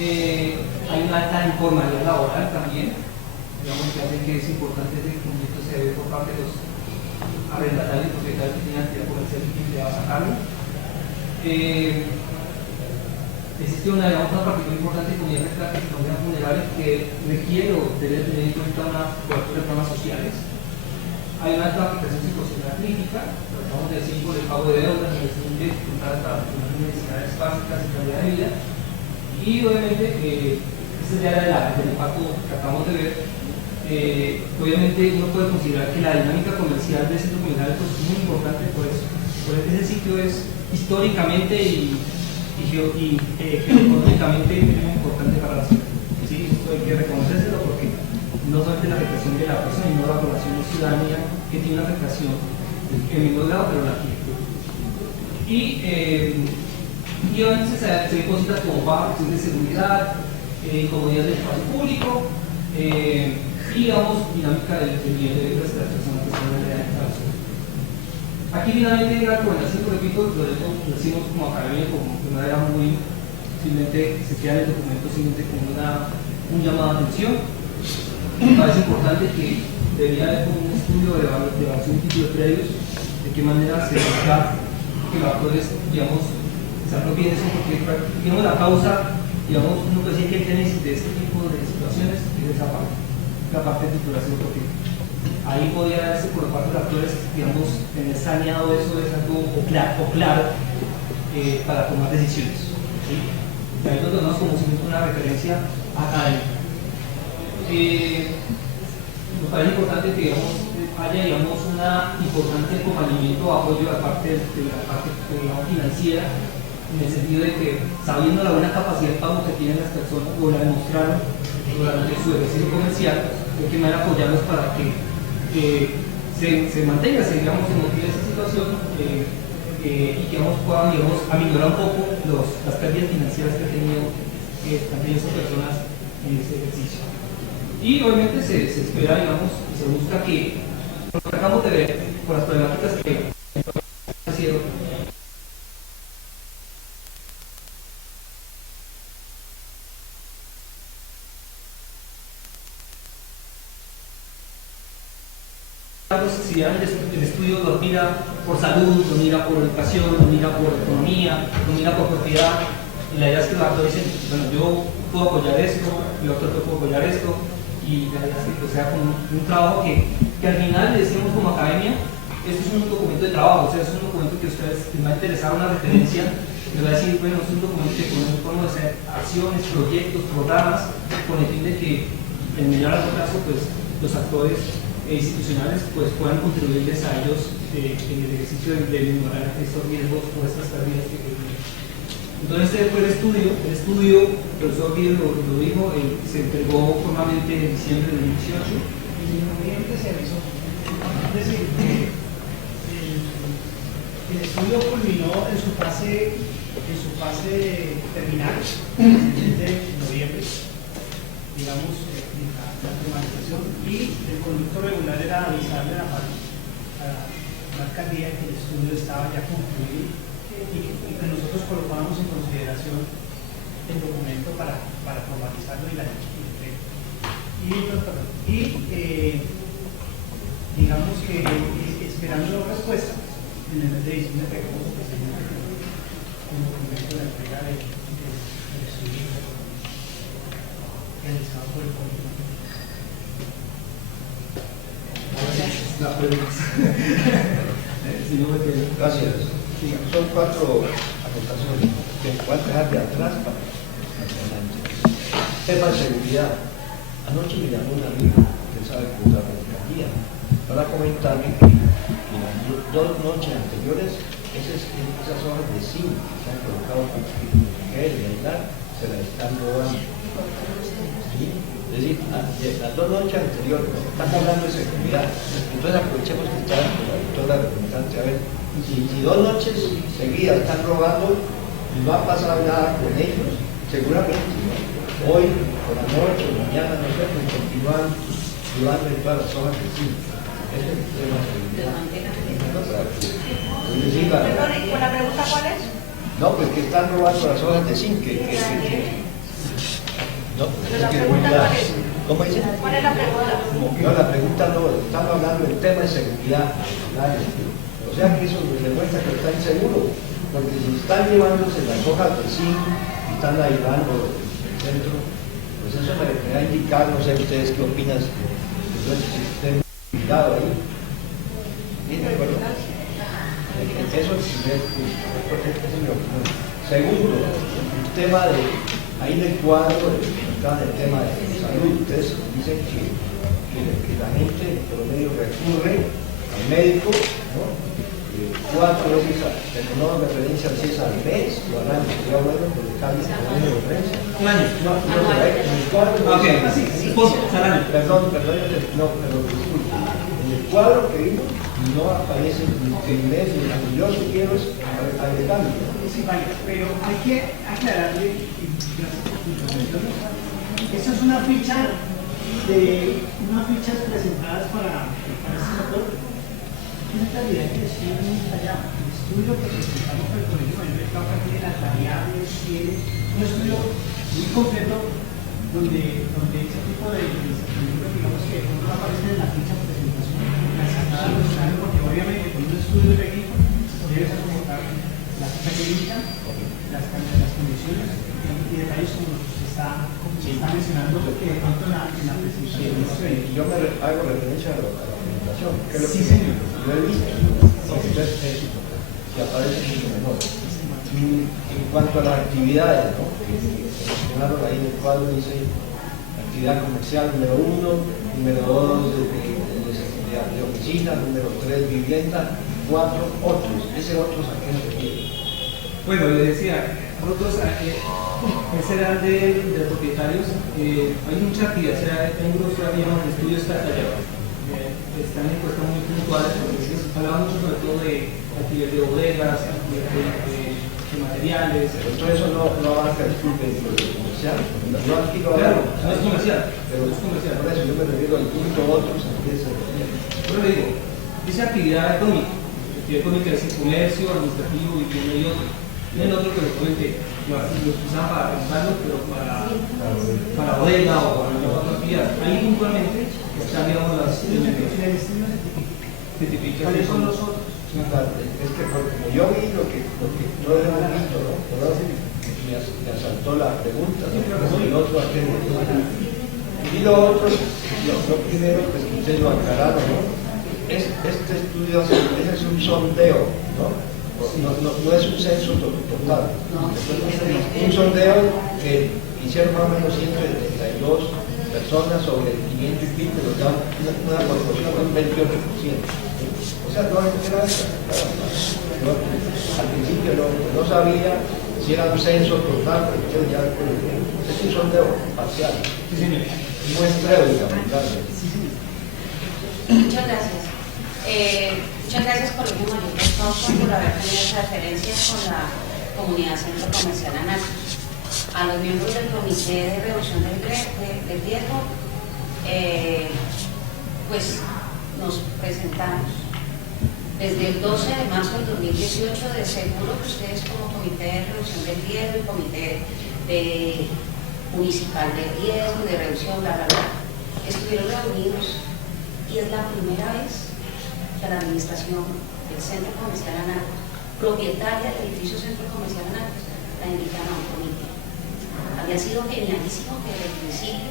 Hay una alta informalidad laboral también, digamos que hace que es importante que el cumplimiento se debe por parte de los arrendatarios y propietarios que tienen actividad comercial y que va a sacarlo. Existe una parte muy importante de comunidades de comunidades vulnerables que requiere o debe tener en cuenta una cobertura de programas sociales. Hay una alta afectación psicosocial crítica, tratamos de decir por el pago de deudas, la gestión de dificultades para las necesidades básicas y calidad de vida. Y obviamente, este ya era del impacto que tratamos de ver. Obviamente uno puede considerar que la dinámica comercial del centro comercial es muy importante por eso, porque ese sitio es históricamente y geoeconómicamente muy importante para la ciudad. ¿Sí? Esto hay que reconocérselo porque no solamente la afectación de la persona, sino la población de ciudadanía que tiene una afectación en menor grado, pero la tiene. Y obviamente se depositan como baja acción de seguridad, comodidad del espacio público, y digamos dinámica del nivel de vida de las personas que están en la instalación. Aquí finalmente la recomendación, repito, lo decimos como academia, como de manera muy, simplemente se queda en el documento simplemente como un llamado de atención. Me parece importante que debería haber como un estudio de evaluación de títulos previos, de qué manera se busca que los actores, digamos, se apropien de eso, porque digamos la causa, digamos, uno puede decir que el génesis de este tipo de situaciones es esa parte. La parte de titulación, porque ahí podría darse por parte de los actores, digamos, tener saneado eso es algo claro para tomar decisiones. ¿Sí? Ahí lo tenemos como una referencia académica. Nos parece importante que haya, digamos, un importante acompañamiento o apoyo de la parte financiera, en el sentido de que, sabiendo la buena capacidad de pago que tienen las personas, o la demostraron durante su ejercicio comercial, de qué manera apoyarlos para que se mantenga, digamos, se motive esa situación y que puedan, digamos, aminorar un poco las pérdidas financieras que han tenido esas personas en ese ejercicio. Y obviamente se espera, digamos, y se busca que lo que acabamos de ver con las problemáticas que han sido si el estudio lo mira por salud, lo mira por educación, lo mira por economía, lo mira por propiedad, y la idea es que los actores dicen, bueno, yo puedo apoyar esto, el otro puedo apoyar esto, y la idea es que sea como un trabajo que al final le decimos como academia, esto es un documento de trabajo, o sea, es un documento que a ustedes les va a interesar una referencia, les va a decir, bueno, es un documento que podemos hacer acciones, proyectos, programas, con el fin de que en el mediano plazo, pues, los actores institucionales pues puedan contribuirles a ellos en el ejercicio de minorar estos riesgos o estas pérdidas que tienen. Entonces este fue el estudio, el profesor Guido lo dijo, se entregó formalmente en diciembre de 2018 y en noviembre se avisó. Es decir, el estudio culminó en su fase terminal en el mes de noviembre, digamos, la formalización, y el conducto regular era avisarle a la alcaldía que el estudio estaba ya concluido y que nosotros colocábamos en consideración el documento para formalizarlo y la entrega. digamos que esperando respuesta en el mes de diciembre, como comienzo la entrega del estudio realizado por el Código. La pregunta. Gracias. Son 4 acotaciones que voy a dejar de atrás para adelante. Tema de seguridad. Anoche me llamó un amigo que sabe que usa la tecnología para comentarme que en las 2 noches anteriores esas hojas de zinc que se han colocado para que se las están robando. ¿Sí? Es decir, las 2 noches anteriores, estamos hablando de seguridad, entonces aprovechemos que está la doctora representante, a ver, si 2 noches seguidas están robando y no ha pasado nada con ellos, seguramente, ¿no? Hoy, por la noche, o mañana, no sé, pues continúan llevando en todas las hojas de zinc. Ese es el tema de seguridad. Perdón, ¿y la pregunta cuál es? No, pues que están robando las hojas de zinc. No, ¿Pero la pregunta cuál es? ¿Cómo dice? ¿Cuál es la pregunta? No, la pregunta no, estamos hablando del tema de seguridad. O sea que eso demuestra que está inseguro, porque si están llevándose las hojas de zinc y están aislando el centro, pues eso me da a indicar, no sé ustedes qué opinan, entonces si estén cuidado ahí. ¿Sí, de acuerdo? Eso es mi opinión. Segundo, el tema de, ahí en el cuadro, está el tema de salud, ustedes dicen que la gente por lo menos recurre al médico, ¿no? 4 veces, pero no referencia si es al mes o al año, sería bueno que le cambie el año de referencia. Un año. No, en el cuadro. Perdón, pero disculpe. En el cuadro que vimos no aparece ni el mes ni el año. Yo sugiero es agregarlo. Sí, vaya, pero hay que aclararle, y gracias por su intervención, esa es una ficha unas fichas presentadas para este sector. En realidad el estudio no está allá. El estudio que presentamos por el Colegio Mayor de Cauca tiene las variables, tiene un estudio muy completo donde ese tipo de incertidumbres, digamos que no aparecen en la ficha de presentación, las sacadas los saben, porque obviamente con un estudio técnico debes presentar la ficha clínica, las condiciones y detalles como los que se está mencionando de pronto en la presentación. Sí, yo me hago referencia a la presentación. Sí, señor. Lo he visto, entonces es que aparece mucho mejor. En cuanto a las actividades, ¿no? Que mencionaron ahí en el cuadro, dice actividad comercial número 1, número 2 de oficina, número 3 vivienda, 4 otros. Ese otros a qué se refiere. Bueno, le decía, otros, ese era de propietarios, hay mucha actividad, o sea, hay unos que estudio está detallado. Están en encuestas muy puntuales, porque hablaba mucho sobre todo de actividades de bodegas, de materiales. Pero todo eso no abarca el público comercial. Yo aquí lo claro, hago. no es comercial. Pero no es comercial. Por eso yo me refiero al punto otros, a qué se refiere. Yo le digo, dice actividad económica. Actividad económica es el comercio, administrativo, vivienda y otro. Y el otro que lo usan para rentarlo, pero para bodega o para otra actividad. Ahí puntualmente están, digamos, las certificaciones. ¿Cuáles son los otros? Es que como yo vi lo que no hemos visto, ¿no? Pero me asaltó la pregunta, ¿no? El otro aquel. Y lo otro, lo primero, pues que ustedes lo aclararon, ¿no? Este estudio es un sondeo, ¿no? No es un censo total. Un sondeo que hicieron más o menos 132 personas sobre 500 y pico, pero da una proporción de un 28%. O sea, no era esa. Al principio no sabía si era un censo total, pero entonces ya es un sondeo parcial. Un muestreo, digamos. Muchas gracias. Muchas gracias, Colegio Mayor de Cauca, por haber tenido esa referencia con la comunidad Centro Comercial Anarcos. A los miembros del Comité de Reducción del Riesgo, pues nos presentamos. Desde el 12 de marzo del 2018, de seguro que ustedes como Comité de Reducción del Riesgo y Comité Municipal de Riesgo y de Reducción, estuvieron reunidos y es la primera vez que la administración del Centro Comercial Anarcos, propietaria del edificio Centro Comercial Anarcos, la invitan a un comité. Había sido genialísimo que desde el principio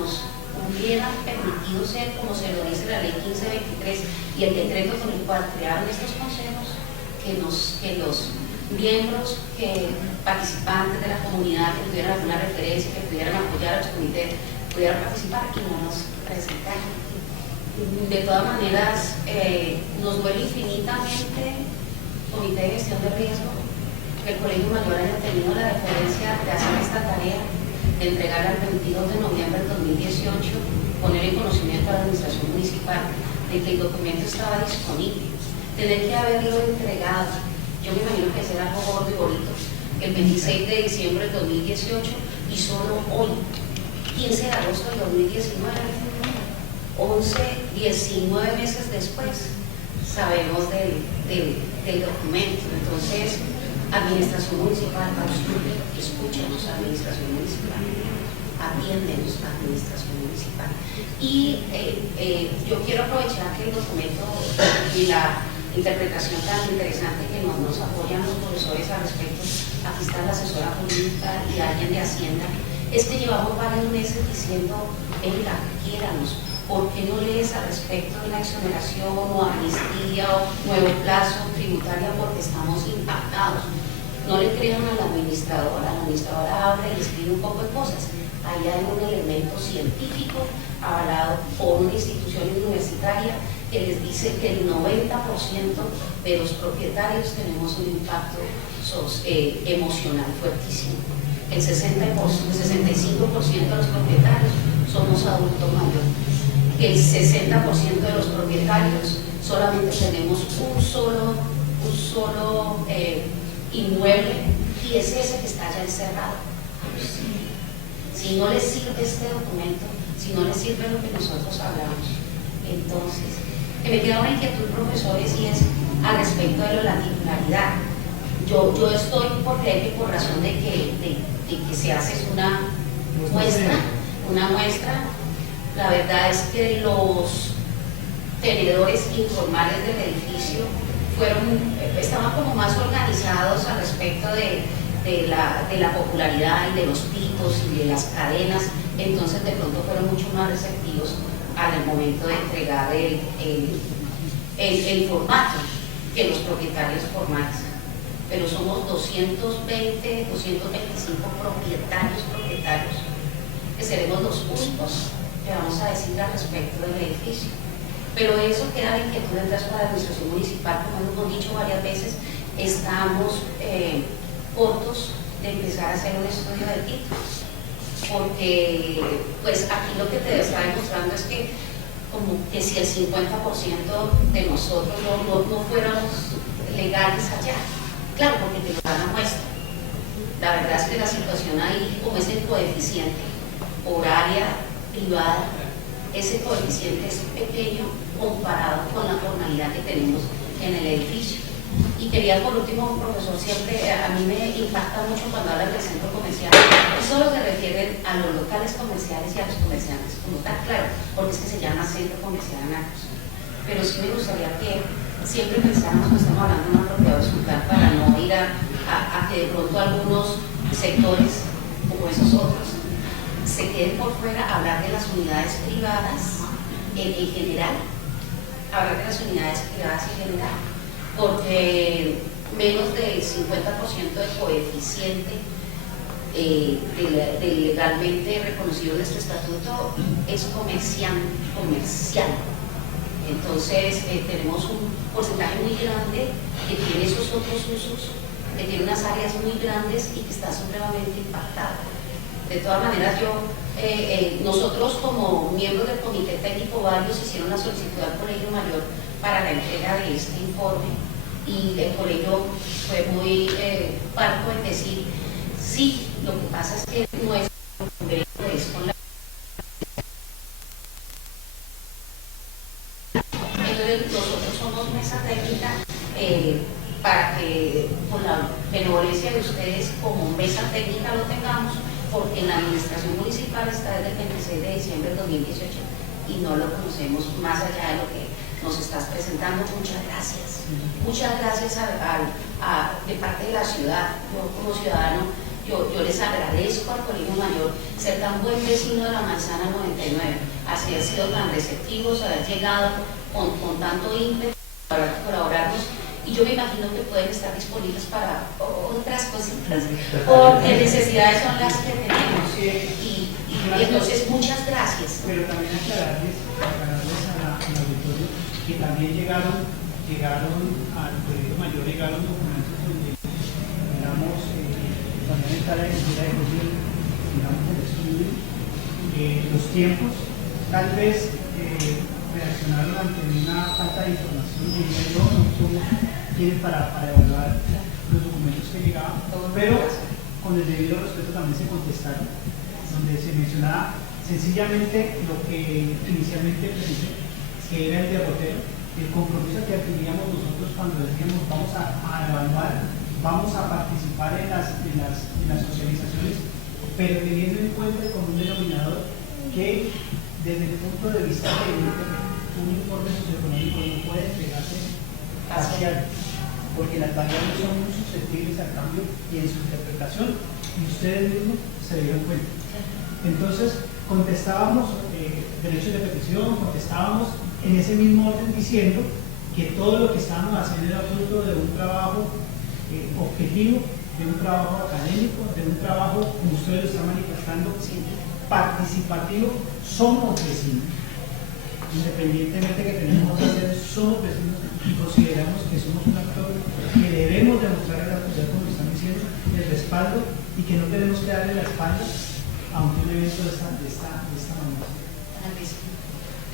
nos hubieran permitido ser, como se lo dice la ley 1523 y el decreto con el cual crearon estos consejos, que los miembros, que participantes de la comunidad que tuvieran alguna referencia, que pudieran apoyar a los comités, pudieran participar y no nos presentaron. De todas maneras, nos duele infinitamente, Comité de Gestión de Riesgo, que el Colegio Mayor haya tenido la deferencia de hacer esta tarea, de entregar al 22 de noviembre del 2018, poner en conocimiento a la Administración Municipal de que el documento estaba disponible, tener que haberlo entregado. Yo me imagino que será algo gordo y bonito, el 26 de diciembre del 2018 y solo hoy, 15 de agosto del 2019, 19 meses después, sabemos del documento. Entonces, Administración Municipal, escúchenos, Administración Municipal, atiéndenos, Administración Municipal. Y yo quiero aprovechar que el documento y la interpretación tan interesante que nos apoyan los profesores al respecto, aquí está la asesora jurídica y alguien de Hacienda, es que llevamos varios meses diciendo, venga, quiéranos, ¿por qué no lees al respecto de la exoneración o amnistía o nuevo plazo tributaria? Porque estamos impactados. No le crean a la administradora habla y escribe un poco de cosas. Ahí hay un elemento científico avalado por una institución universitaria que les dice que el 90% de los propietarios tenemos un impacto emocional fuertísimo. El 65% de los propietarios somos adultos mayores. El 60% de los propietarios solamente tenemos un solo inmueble y es ese que está ya encerrado. Si no les sirve este documento, si no les sirve lo que nosotros hablamos, entonces, que me queda una inquietud, profesores, y es al respecto de la titularidad. Yo estoy por creer que por razón de que se hace una muestra, la verdad es que los tenedores informales del edificio estaban como más organizados al respecto de la popularidad y de los picos y de las cadenas, entonces de pronto fueron mucho más receptivos al momento de entregar el formato que los propietarios formales. Pero somos 220, 225 propietarios, que seremos los únicos que vamos a decir al respecto del edificio. Pero eso queda la inquietud detrás para la Administración Municipal, como hemos dicho varias veces, estamos cortos de empezar a hacer un estudio de títulos, porque pues aquí lo que te está demostrando es que como que si el 50% de nosotros no fuéramos legales allá, claro, porque te lo dan a muestra. La verdad es que la situación ahí, como es el coeficiente por área privada, ese coeficiente es pequeño comparado con la formalidad que tenemos en el edificio. Y quería por último, profesor, siempre a mí me impacta mucho cuando hablan del centro comercial, y solo se refieren a los locales comerciales y a los comerciantes, como está claro, porque es que se llama Centro Comercial Anarcos. Pero sí me gustaría que siempre pensáramos que estamos hablando de una propiedad horizontal para no ir a que de pronto algunos sectores, como esos otros, se queden por fuera, hablar de las unidades privadas en general, porque menos del 50% del coeficiente legalmente reconocido en este estatuto es comercial. Entonces tenemos un porcentaje muy grande que tiene esos otros usos, que tiene unas áreas muy grandes y que está supremamente impactado. De todas maneras, nosotros como miembros del comité técnico, varios hicieron una solicitud al Colegio Mayor para la entrega de este informe y el colegio fue muy parco en decir, sí, lo que pasa es que nuestro convenio es con la... Entonces nosotros somos mesa técnica para que con la benevolencia de ustedes como mesa técnica lo tengamos, porque en la Administración Municipal está desde el 26 de diciembre del 2018 y no lo conocemos más allá de lo que nos estás presentando. Muchas gracias. Muchas gracias de parte de la ciudad. Yo como ciudadano, yo les agradezco al Colegio Mayor ser tan buen vecino de la Manzana 99, haber sido tan receptivos, haber llegado con tanto ímpetu para colaborarnos, y yo me imagino que pueden estar disponibles para otras cositas, porque necesidades son las que tenemos. Y entonces muchas gracias. Pero también aclararles al auditorio que también llegaron al Colegio Mayor, llegaron documentos donde, digamos, también está la necesidad de digamos, el estudio, los tiempos, tal vez reaccionaron ante una falta de información, diría yo, no somos quienes para evaluar los documentos que llegaban, pero con el debido respeto también se contestaron, donde se mencionaba sencillamente lo que inicialmente presenté, que era el derrotero, el compromiso que adquiríamos nosotros cuando decíamos vamos a evaluar, vamos a participar en las socializaciones, pero teniendo en cuenta el común denominador que desde el punto de vista de un informe socioeconómico no puede entregarse parcial, porque las variables son muy susceptibles al cambio y en su interpretación, y ustedes mismos se dieron cuenta. Entonces contestábamos derechos de petición, contestábamos en ese mismo orden diciendo que todo lo que estábamos haciendo era fruto de un trabajo objetivo, de un trabajo académico, de un trabajo, como ustedes lo están manifestando, participativo. Somos vecinos, independientemente que tenemos otras sedes, somos vecinos y consideramos que somos un actor que debemos demostrar a la sociedad, como están diciendo, el respaldo, y que no tenemos que darle la espalda a un evento de esta manera.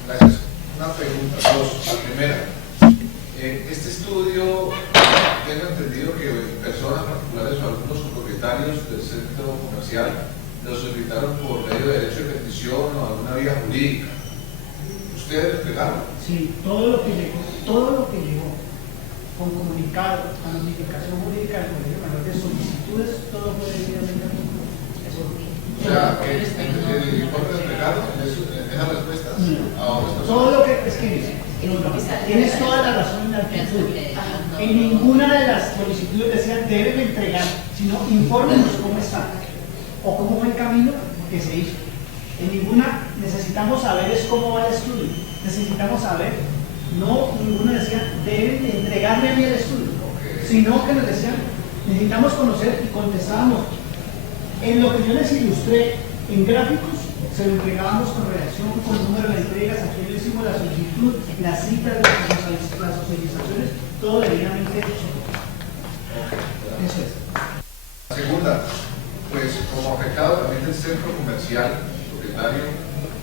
Gracias. Una pregunta, dos. La primera, este estudio, tengo entendido que personas particulares o algunos propietarios del centro comercial lo solicitaron por medio de derecho de petición o alguna vía jurídica. ¿Ustedes lo entregaron? Sí, todo lo que llegó con comunicado, con notificación jurídica del Colegio Mayor de solicitudes, todo fue debidamente aprobado. O sea, el informe entregado en esas respuestas todo lo que es que tienes toda la razón en la actitud. En ninguna de las solicitudes decían deben entregar, sino infórmenos cómo está o cómo fue el camino que se hizo. En ninguna necesitamos saber es cómo va el estudio, necesitamos saber, no ninguna decía deben entregarme a mí el estudio, sino que nos decían necesitamos conocer, y contestábamos en lo que yo les ilustré en gráficos. Se lo entregábamos con redacción, con número de entregas, aquí le hicimos la solicitud, las citas, las socializaciones, todo debidamente hecho. Eso es. La segunda, pues como afectado también del centro comercial, propietario,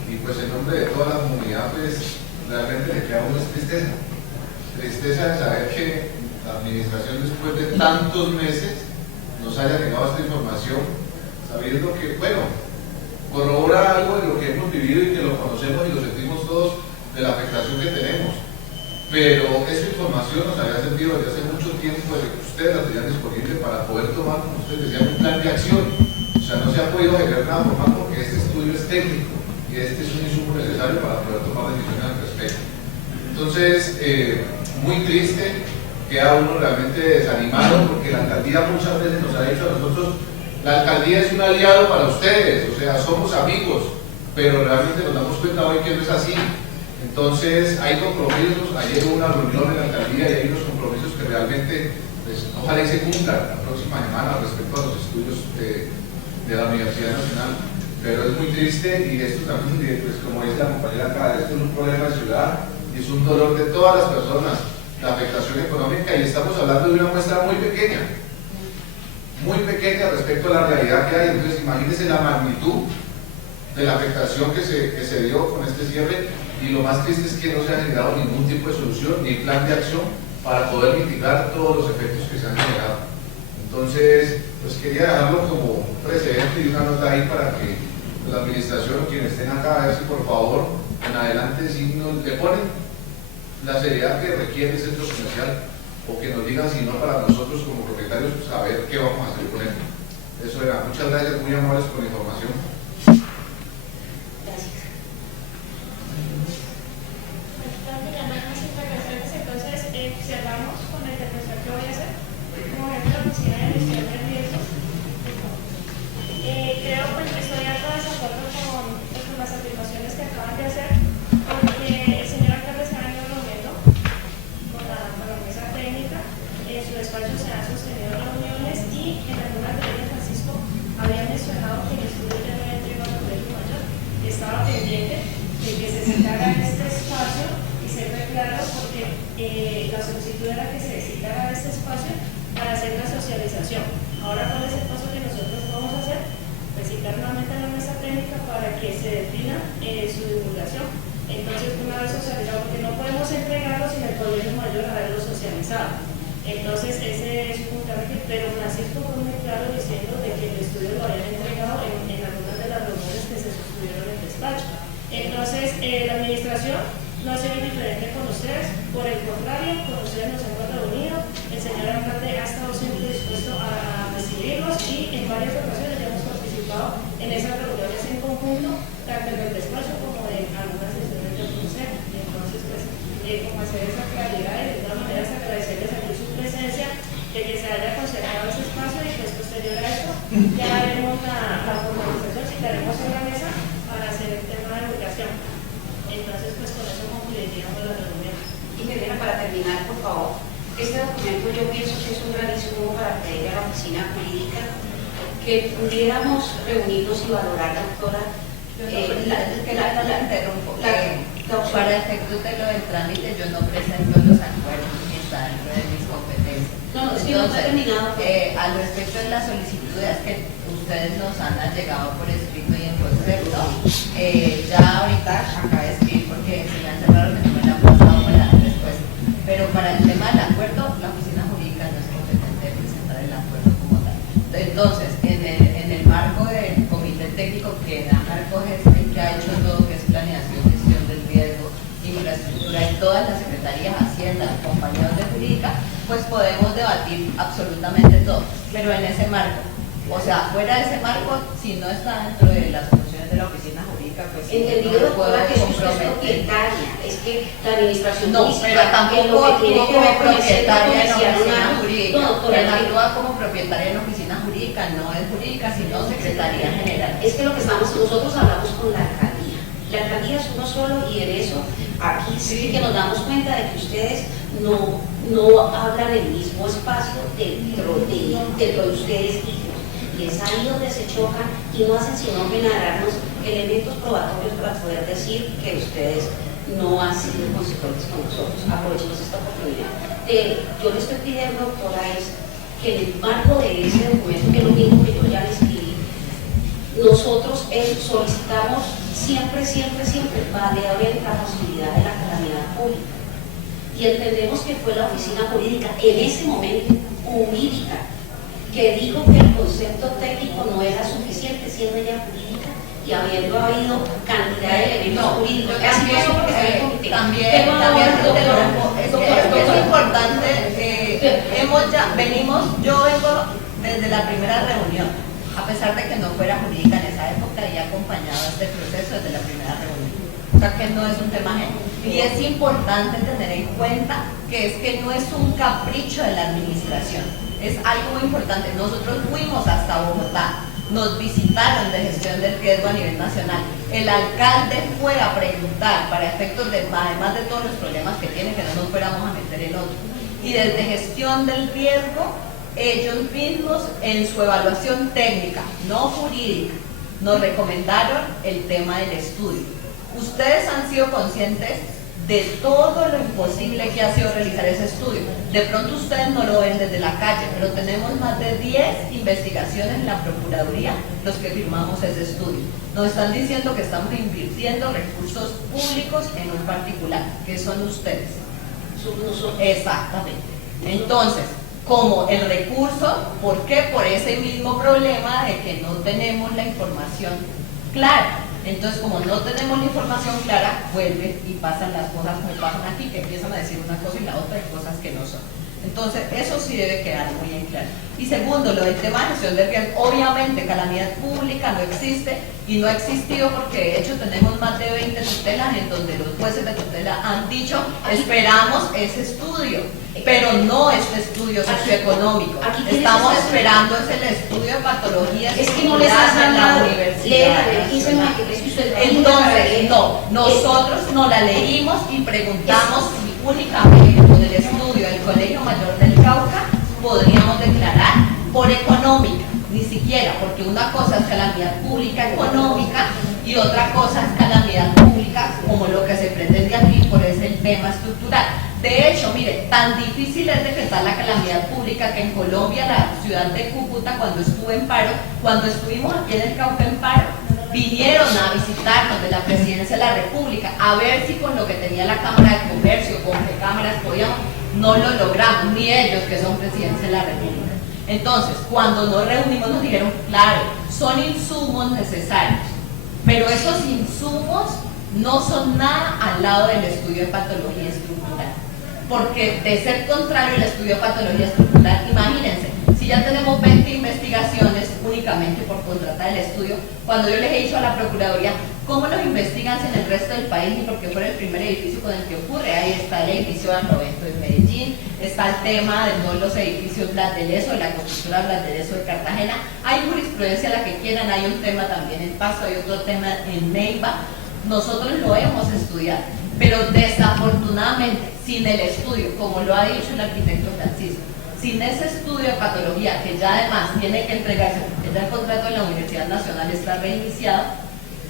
y pues en nombre de toda la comunidad, pues realmente le queda a uno tristeza. Tristeza de saber que la administración después de tantos meses nos haya llegado esta información, sabiendo que, bueno, corrobora algo de lo que hemos vivido y que lo conocemos y lo sentimos todos de la afectación que tenemos. Pero esa información nos había servido desde hace mucho tiempo, desde que ustedes la tenían disponible para poder tomar, como ustedes decían, un plan de acción. O sea, no se ha podido generar nada formal porque este estudio es técnico y este es un insumo necesario para poder tomar decisiones al respecto. Entonces, muy triste, queda uno realmente desanimado porque la alcaldía muchas veces nos ha dicho a nosotros: la alcaldía es un aliado para ustedes, o sea, somos amigos, pero realmente nos damos cuenta hoy que no es así. Entonces, hay compromisos, ayer hubo una reunión en la alcaldía y hay unos compromisos que realmente, pues, ojalá se cumplan la próxima semana respecto a los estudios de la Universidad Nacional. Pero es muy triste y esto también, pues, como dice la compañera acá, esto es un problema de ciudad y es un dolor de todas las personas, la afectación económica, y estamos hablando de una muestra muy pequeña respecto a la realidad que hay. Entonces imagínense la magnitud de la afectación que se dio con este cierre, y lo más triste es que no se ha generado ningún tipo de solución ni plan de acción para poder mitigar todos los efectos que se han generado. Entonces, pues quería dejarlo como precedente y una nota ahí para que la administración o quienes estén acá, a ver si por favor en adelante si le ponen la seriedad que requiere el centro comercial, o que nos digan, si no, para nosotros como propietarios, pues, saber qué vamos a hacer con él. Eso era. Muchas gracias, muy amables por la información. Gracias. Oficina de Gestión de Riesgos. Creo que estoy algo de desacuerdo con las afirmaciones que acaban de hacer, porque el señor alcalde se ha venido reuniendo con la mesa técnica, en su despacho se han sostenido reuniones y en algunas de ellas Francisco había mencionado que el estudio ya no había llegado al colegio mayor, estaba pendiente de que se sentara en este espacio y ser claro porque la solicitud era que se citara este espacio para hacer la socialización. Ahora, ¿cuál es el paso que nosotros vamos a hacer? Pues citar nuevamente a la mesa técnica para que se defina su divulgación. Entonces, una vez socializado, porque no podemos entregarlo sin el colegio mayor haberlo socializado. Entonces, ese es un puntaje, pero Francisco fue muy claro diciendo de que el estudio lo habían entregado en algunas de las reuniones que se sostuvieron en el despacho. Entonces, la administración no ha sido indiferente con ustedes, por el contrario, con ustedes nos hemos reunido, el señor alcalde ha estado siempre dispuesto a recibirlos y en varias ocasiones ya hemos participado en esas reuniones en conjunto, tanto en el despacho como en algunas sesiones del consejo. Entonces, pues, como hacer esa claridad y de todas maneras agradecerles aquí su presencia, de que se haya conservado ese espacio y pues posterior a esto ya haremos la formalización, citaremos en la mesa para hacer el tema de educación. Entonces, pues con eso concluiríamos la reunión. Y Elena, para terminar, por favor, este documento yo pienso que es un gravísimo para pedirle a la oficina jurídica que pudiéramos reunirnos y valorar, doctora, la interrumpo. Para efectos de lo del trámite, yo no presento los acuerdos que están dentro de mis competencias. No, es que no está terminado. Al respecto de las solicitudes que ustedes nos han llegado por escrito y en concepto, ya ahorita acabo de escribir porque se me hace raro que no me la han pasado para dar respuesta. Pero para el tema del acuerdo, la oficina jurídica no es competente de presentar el acuerdo como tal. Entonces, en el marco del comité técnico que da Marco Gestión, que ha hecho todo, que es planeación, gestión del riesgo, infraestructura y todas las secretarías, Hacienda, compañeros de jurídica, pues podemos debatir absolutamente todo, pero en ese marco. O sea, fuera de ese marco, si no está dentro de las funciones de la oficina jurídica, pues entendido, no puedo doctora, que usted es comprometer. propietaria, es que la administración No, pero tampoco tiene que ver con el centro propietaria en comercial oficina Narcos. jurídica. No, doctora, Quien actúa como propietaria en oficina jurídica no es jurídica, sino secretaría general. es que lo que nosotros hablamos con la alcaldía. La alcaldía es uno solo y en eso, aquí sí que nos damos cuenta de que ustedes no hablan el mismo espacio dentro de ustedes mismos. Y es ahí donde se chocan y no hacen sino generarnos elementos probatorios para poder decir que ustedes no han sido consecuentes con nosotros. Aprovechemos esta oportunidad. Yo le estoy pidiendo, doctora, es que en el marco de ese documento, que es lo mismo que yo ya le escribí, nosotros solicitamos siempre valore la posibilidad de la calamidad pública. Y entendemos que fue la oficina jurídica, en ese momento jurídica, que dijo que el concepto técnico no era suficiente, siendo ya jurídica y habiendo habido cantidad de elementos jurídicos. También es importante, yo vengo desde la primera reunión, a pesar de que no fuera jurídica en esa época y he acompañado este proceso desde la primera reunión. O sea que no es un tema ajeno. Y es importante tener en cuenta que es que no es un capricho de la administración, es algo muy importante. Nosotros fuimos hasta Bogotá, nos visitaron de gestión del riesgo a nivel nacional. El alcalde fue a preguntar para efectos de, además de todos los problemas que tiene, que no nos fuéramos a meter en otro. Y desde gestión del riesgo, ellos mismos en su evaluación técnica, no jurídica, nos recomendaron el tema del estudio. Ustedes han sido conscientes de todo lo imposible que ha sido realizar ese estudio. De pronto ustedes no lo ven desde la calle, pero tenemos más de 10 investigaciones en la Procuraduría los que firmamos ese estudio. Nos están diciendo que estamos invirtiendo recursos públicos en un particular, que son ustedes. Exactamente. Entonces, como el recurso, ¿por qué? Por ese mismo problema de que no tenemos la información clara. Entonces, como no tenemos la información clara, vuelven y pasan las cosas como pasan aquí, que empiezan a decir una cosa y la otra y cosas que no son. Entonces, eso sí debe quedar muy en claro. Y segundo, lo del tema de gestión de riesgo, obviamente calamidad pública no existe y no ha existido porque de hecho tenemos más de 20 tutelas en donde los jueces de tutela han dicho, esperamos ese estudio, pero no este estudio socioeconómico. Estamos esperando es el estudio de patologías estructurales en la universidad. Entonces, no, nosotros no la leímos y preguntamos si únicamente con el estudio del Colegio Mayor del Cauca podríamos declarar por económica, ni siquiera, porque una cosa es calamidad pública económica y otra cosa es calamidad pública como lo que se pretende aquí, por ese tema estructural. De hecho, mire, tan difícil es decretar la calamidad pública que en Colombia, la ciudad de Cúcuta, cuando estuvo en paro, cuando estuvimos aquí en el Cauca en paro, vinieron a visitarnos de la Presidencia de la República a ver si con lo que tenía la Cámara de Comercio, con qué cámaras podíamos, no lo logramos, ni ellos que son Presidencia de la República. Entonces, cuando nos reunimos nos dijeron, claro, son insumos necesarios, pero esos insumos no son nada al lado del estudio de patología estructural, porque de ser contrario el estudio de patología estructural, imagínense, si ya tenemos 20 investigaciones únicamente por contratar el estudio, cuando yo les he dicho a la Procuraduría, ¿cómo los investigan si en el resto del país? Y porque fue el primer edificio con el que ocurre, ahí está el edificio de Arrobeto de Medellín, está el tema de todos los edificios Blas de Lezo, de la constructora Blas de Lezo de Cartagena, hay jurisprudencia la que quieran, hay un tema también en Pasto, hay otro tema en Neiva, nosotros lo hemos estudiado, pero desafortunadamente, sin el estudio, como lo ha dicho el arquitecto Francisco, sin ese estudio de patología, que ya además tiene que entregarse, porque ya el contrato de la Universidad Nacional está reiniciado,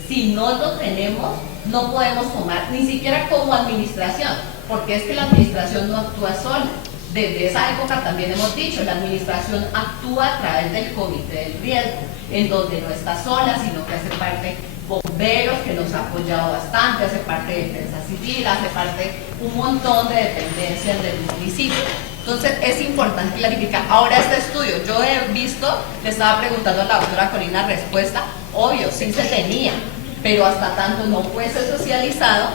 si no lo tenemos, no podemos tomar, ni siquiera como administración, porque es que la administración no actúa sola. Desde esa época también hemos dicho, la administración actúa a través del comité del riesgo, en donde no está sola, sino que hace parte bomberos, que nos ha apoyado bastante, hace parte de defensa civil, hace parte un montón de dependencias del municipio. Entonces es importante clarificar. Ahora este estudio, yo he visto, le estaba preguntando a la doctora Corina respuesta, obvio, sí se tenía, pero hasta tanto no fuese socializado,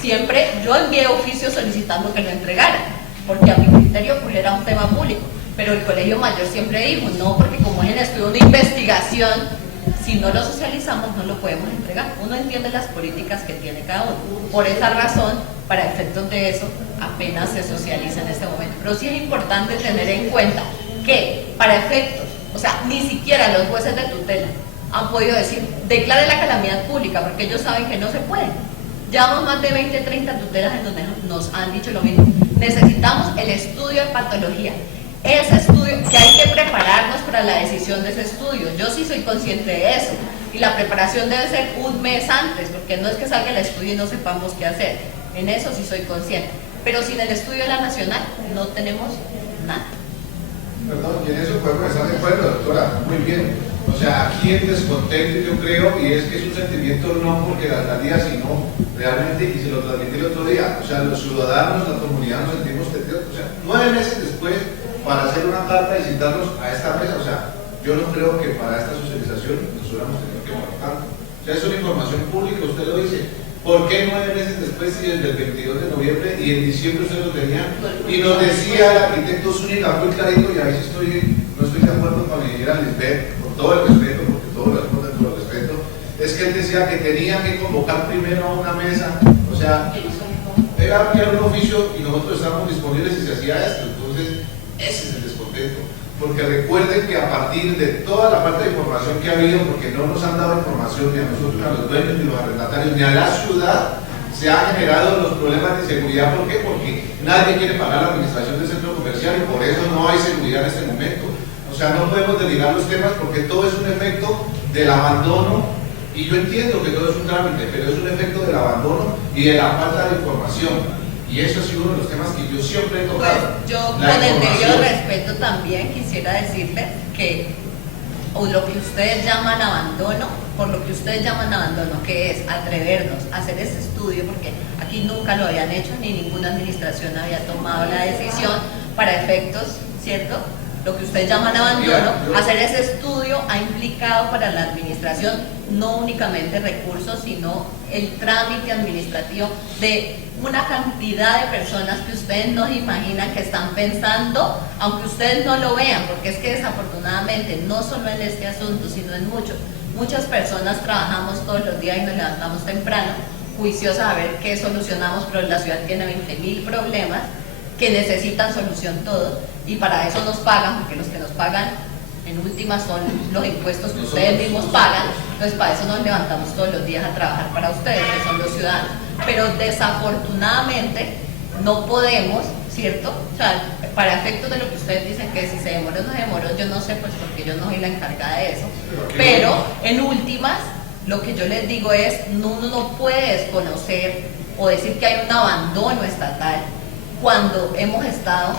siempre yo envié oficios solicitando que lo entregaran, porque a mi criterio pues era un tema público, pero el Colegio Mayor siempre dijo, no, porque como es en estudio una investigación, si no lo socializamos no lo podemos entregar. Uno entiende las políticas que tiene cada uno. Por esa razón, para efectos de eso, apenas se socializa en este momento. Pero sí es importante tener en cuenta que para efectos, o sea, ni siquiera los jueces de tutela han podido decir, declare la calamidad pública, porque ellos saben que no se puede. Llevamos más de 20, 30 tutelas en donde nos han dicho lo mismo. Necesitamos el estudio de patología. Ese estudio, que hay que prepararnos para la decisión de ese estudio. Yo sí soy consciente de eso. Y la preparación debe ser un mes antes, porque no es que salga el estudio y no sepamos qué hacer. En eso sí soy consciente. Pero sin el estudio de la Nacional no tenemos nada. Perdón, y en eso podemos estar de acuerdo, doctora, muy bien. O sea, aquí el descontento, yo creo, y es que es un sentimiento no porque la alcaldía, sino realmente, y se lo transmití el otro día, o sea, los ciudadanos, la comunidad nos sentimos tendidos, o sea, 9 meses después, para hacer una carta y citarnos a esta mesa, o sea, yo no creo que para esta socialización nos hubiéramos tenido que mover tanto. O sea, es una información pública, usted lo dice. ¿Por qué 9 meses después y desde el 22 de noviembre y en diciembre usted lo tenía? Y nos decía el arquitecto Zúñiga muy clarito, y a veces no estoy de acuerdo con la ingeniera Lisbeth, con todo el respeto, porque todo lo hacemos dentro del respeto, es que él decía que tenía que convocar primero a una mesa, o sea, era enviar un oficio y nosotros estábamos disponibles y se hacía esto. Entonces, ese es el descontento. Porque recuerden que a partir de toda la parte de información que ha habido, porque no nos han dado información ni a nosotros, ni a los dueños, ni a los arrendatarios, ni a la ciudad, se han generado los problemas de inseguridad. ¿Por qué? Porque nadie quiere pagar la administración del centro comercial y por eso no hay seguridad en este momento. O sea, no podemos deligar los temas porque todo es un efecto del abandono, y yo entiendo que todo es un trámite, pero es un efecto del abandono y de la falta de información. Y eso ha sido uno de los temas que yo siempre he tocado. Pues yo, con el debido respeto, también quisiera decirles que lo que ustedes llaman abandono, por lo que ustedes llaman abandono, que es atrevernos a hacer ese estudio, porque aquí nunca lo habían hecho, ni ninguna administración había tomado la decisión para efectos, ¿cierto? Lo que ustedes llaman abandono, hacer ese estudio ha implicado para la administración no únicamente recursos, sino el trámite administrativo de una cantidad de personas que ustedes no se imaginan que están pensando, aunque ustedes no lo vean, porque es que desafortunadamente no solo en este asunto, sino en muchas personas trabajamos todos los días y nos levantamos temprano, juiciosos a ver qué solucionamos, pero la ciudad tiene 20.000 problemas que necesitan solución todos, y para eso nos pagan, porque los que nos pagan en últimas son los impuestos que ustedes mismos pagan. Entonces para eso nos levantamos todos los días a trabajar para ustedes, que son los ciudadanos. Pero desafortunadamente no podemos, ¿cierto? O sea, para efectos de lo que ustedes dicen, que si se demoró o no se demoró, yo no sé, pues porque yo no soy la encargada de eso. Pero en últimas, lo que yo les digo es, uno no puede desconocer o decir que hay un abandono estatal cuando hemos estado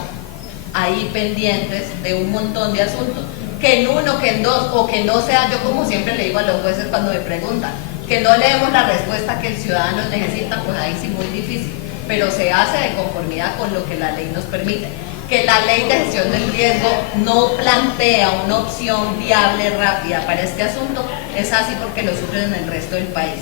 ahí pendientes de un montón de asuntos. Que en uno, que en dos, o que no sea, yo como siempre le digo a los jueces cuando me preguntan, que no le demos la respuesta que el ciudadano necesita, pues ahí sí muy difícil, pero se hace de conformidad con lo que la ley nos permite. Que la ley de gestión del riesgo no plantea una opción viable, rápida para este asunto, es así porque lo sufren en el resto del país.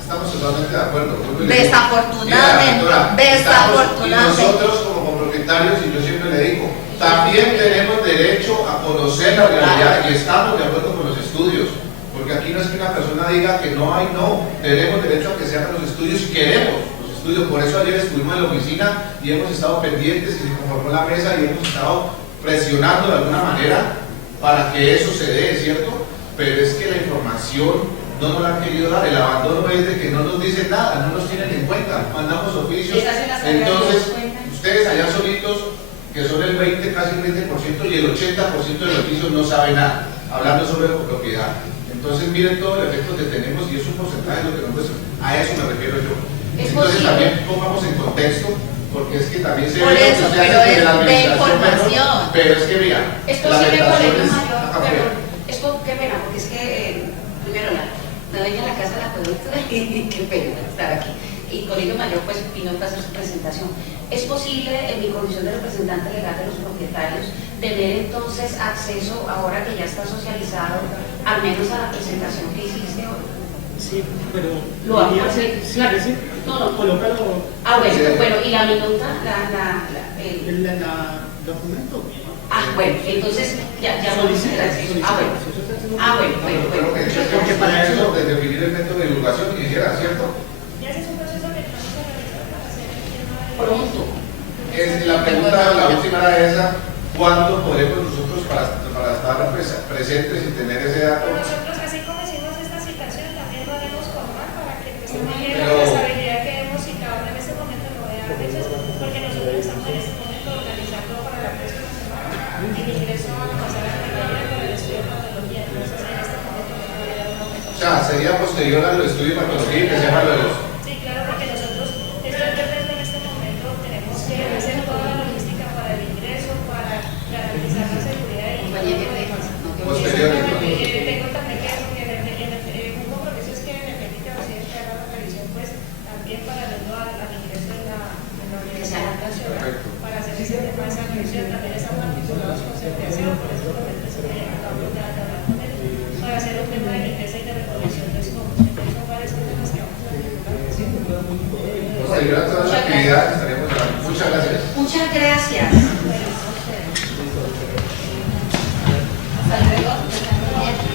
Estamos totalmente de acuerdo. Desafortunadamente, desafortunadamente. Y nosotros como propietarios, y yo siempre le digo, también tenemos derecho a conocer la realidad y estamos de acuerdo con los estudios, porque aquí no es que una persona diga que no hay, no, tenemos derecho a que se hagan los estudios y queremos los estudios. Por eso ayer estuvimos en la oficina y hemos estado pendientes y se conformó la mesa y hemos estado presionando de alguna manera para que eso se dé, ¿cierto? Pero es que la información no nos la han querido dar, el abandono es de que no nos dicen nada, no nos tienen en cuenta, mandamos oficios, entonces ustedes allá solitos, que son el 20, casi el 20%, y el 80% de los pisos no sabe nada, hablando sobre propiedad. Entonces miren todo el efecto que tenemos y es un porcentaje de lo que nosotros, a eso me refiero yo. Entonces también pongamos en contexto, porque es que también se por ve eso, lo que se pero hace es de la de administración información. menor, pero es que mira, es la posible, administración es qué pena, porque es que primero la dueña de la casa de la acueducto y qué pena estar aquí. Y Colegio Mayor pues vino a hacer su presentación. ¿Es posible, en mi condición de representante legal de los propietarios, tener entonces acceso, ahora que ya está socializado, al menos a la presentación que hiciste hoy? Sí, pero lo hago así. Sí, sí. No. Colócalo. Bueno, y la minuta, el documento. Bueno, entonces ya solicita el acceso. Bueno. Porque para eso de definir el método de divulgación que dijera, ¿cierto? Pronto. La pregunta, la última era esa, ¿cuándo podremos nosotros para estar presentes y tener ese dato? Nosotros, así como hicimos esta citación, también lo haremos formal para que pues, tengan la estabilidad que hemos citado. En este momento no voy a dar fechas, porque nosotros estamos en este momento organizando para la próxima semana el ingreso a la pasada categoría para el estudio de patología. Entonces, en este momento no voy a dar una fecha. O sea, sería posterior al estudio de patología y que se llama lo de los... Sí, claro, porque nosotros, en este momento, tenemos que hacer toda la logística para el ingreso, para garantizar la seguridad del posterior. Tengo también que un compromiso es que en el técnico presidente haga la revisión, pues también para darlo al ingreso en la Universidad Nacional, para hacer ese tema de esa revisión. También estamos articulados con Certeceo, por eso acabamos de hablar con él, para hacer un tema de limpieza y de recolección de escombros. Entonces son varios temas que vamos a articular. Posterior a todas las actividades estaremos hablando. Muchas gracias. Muchas gracias.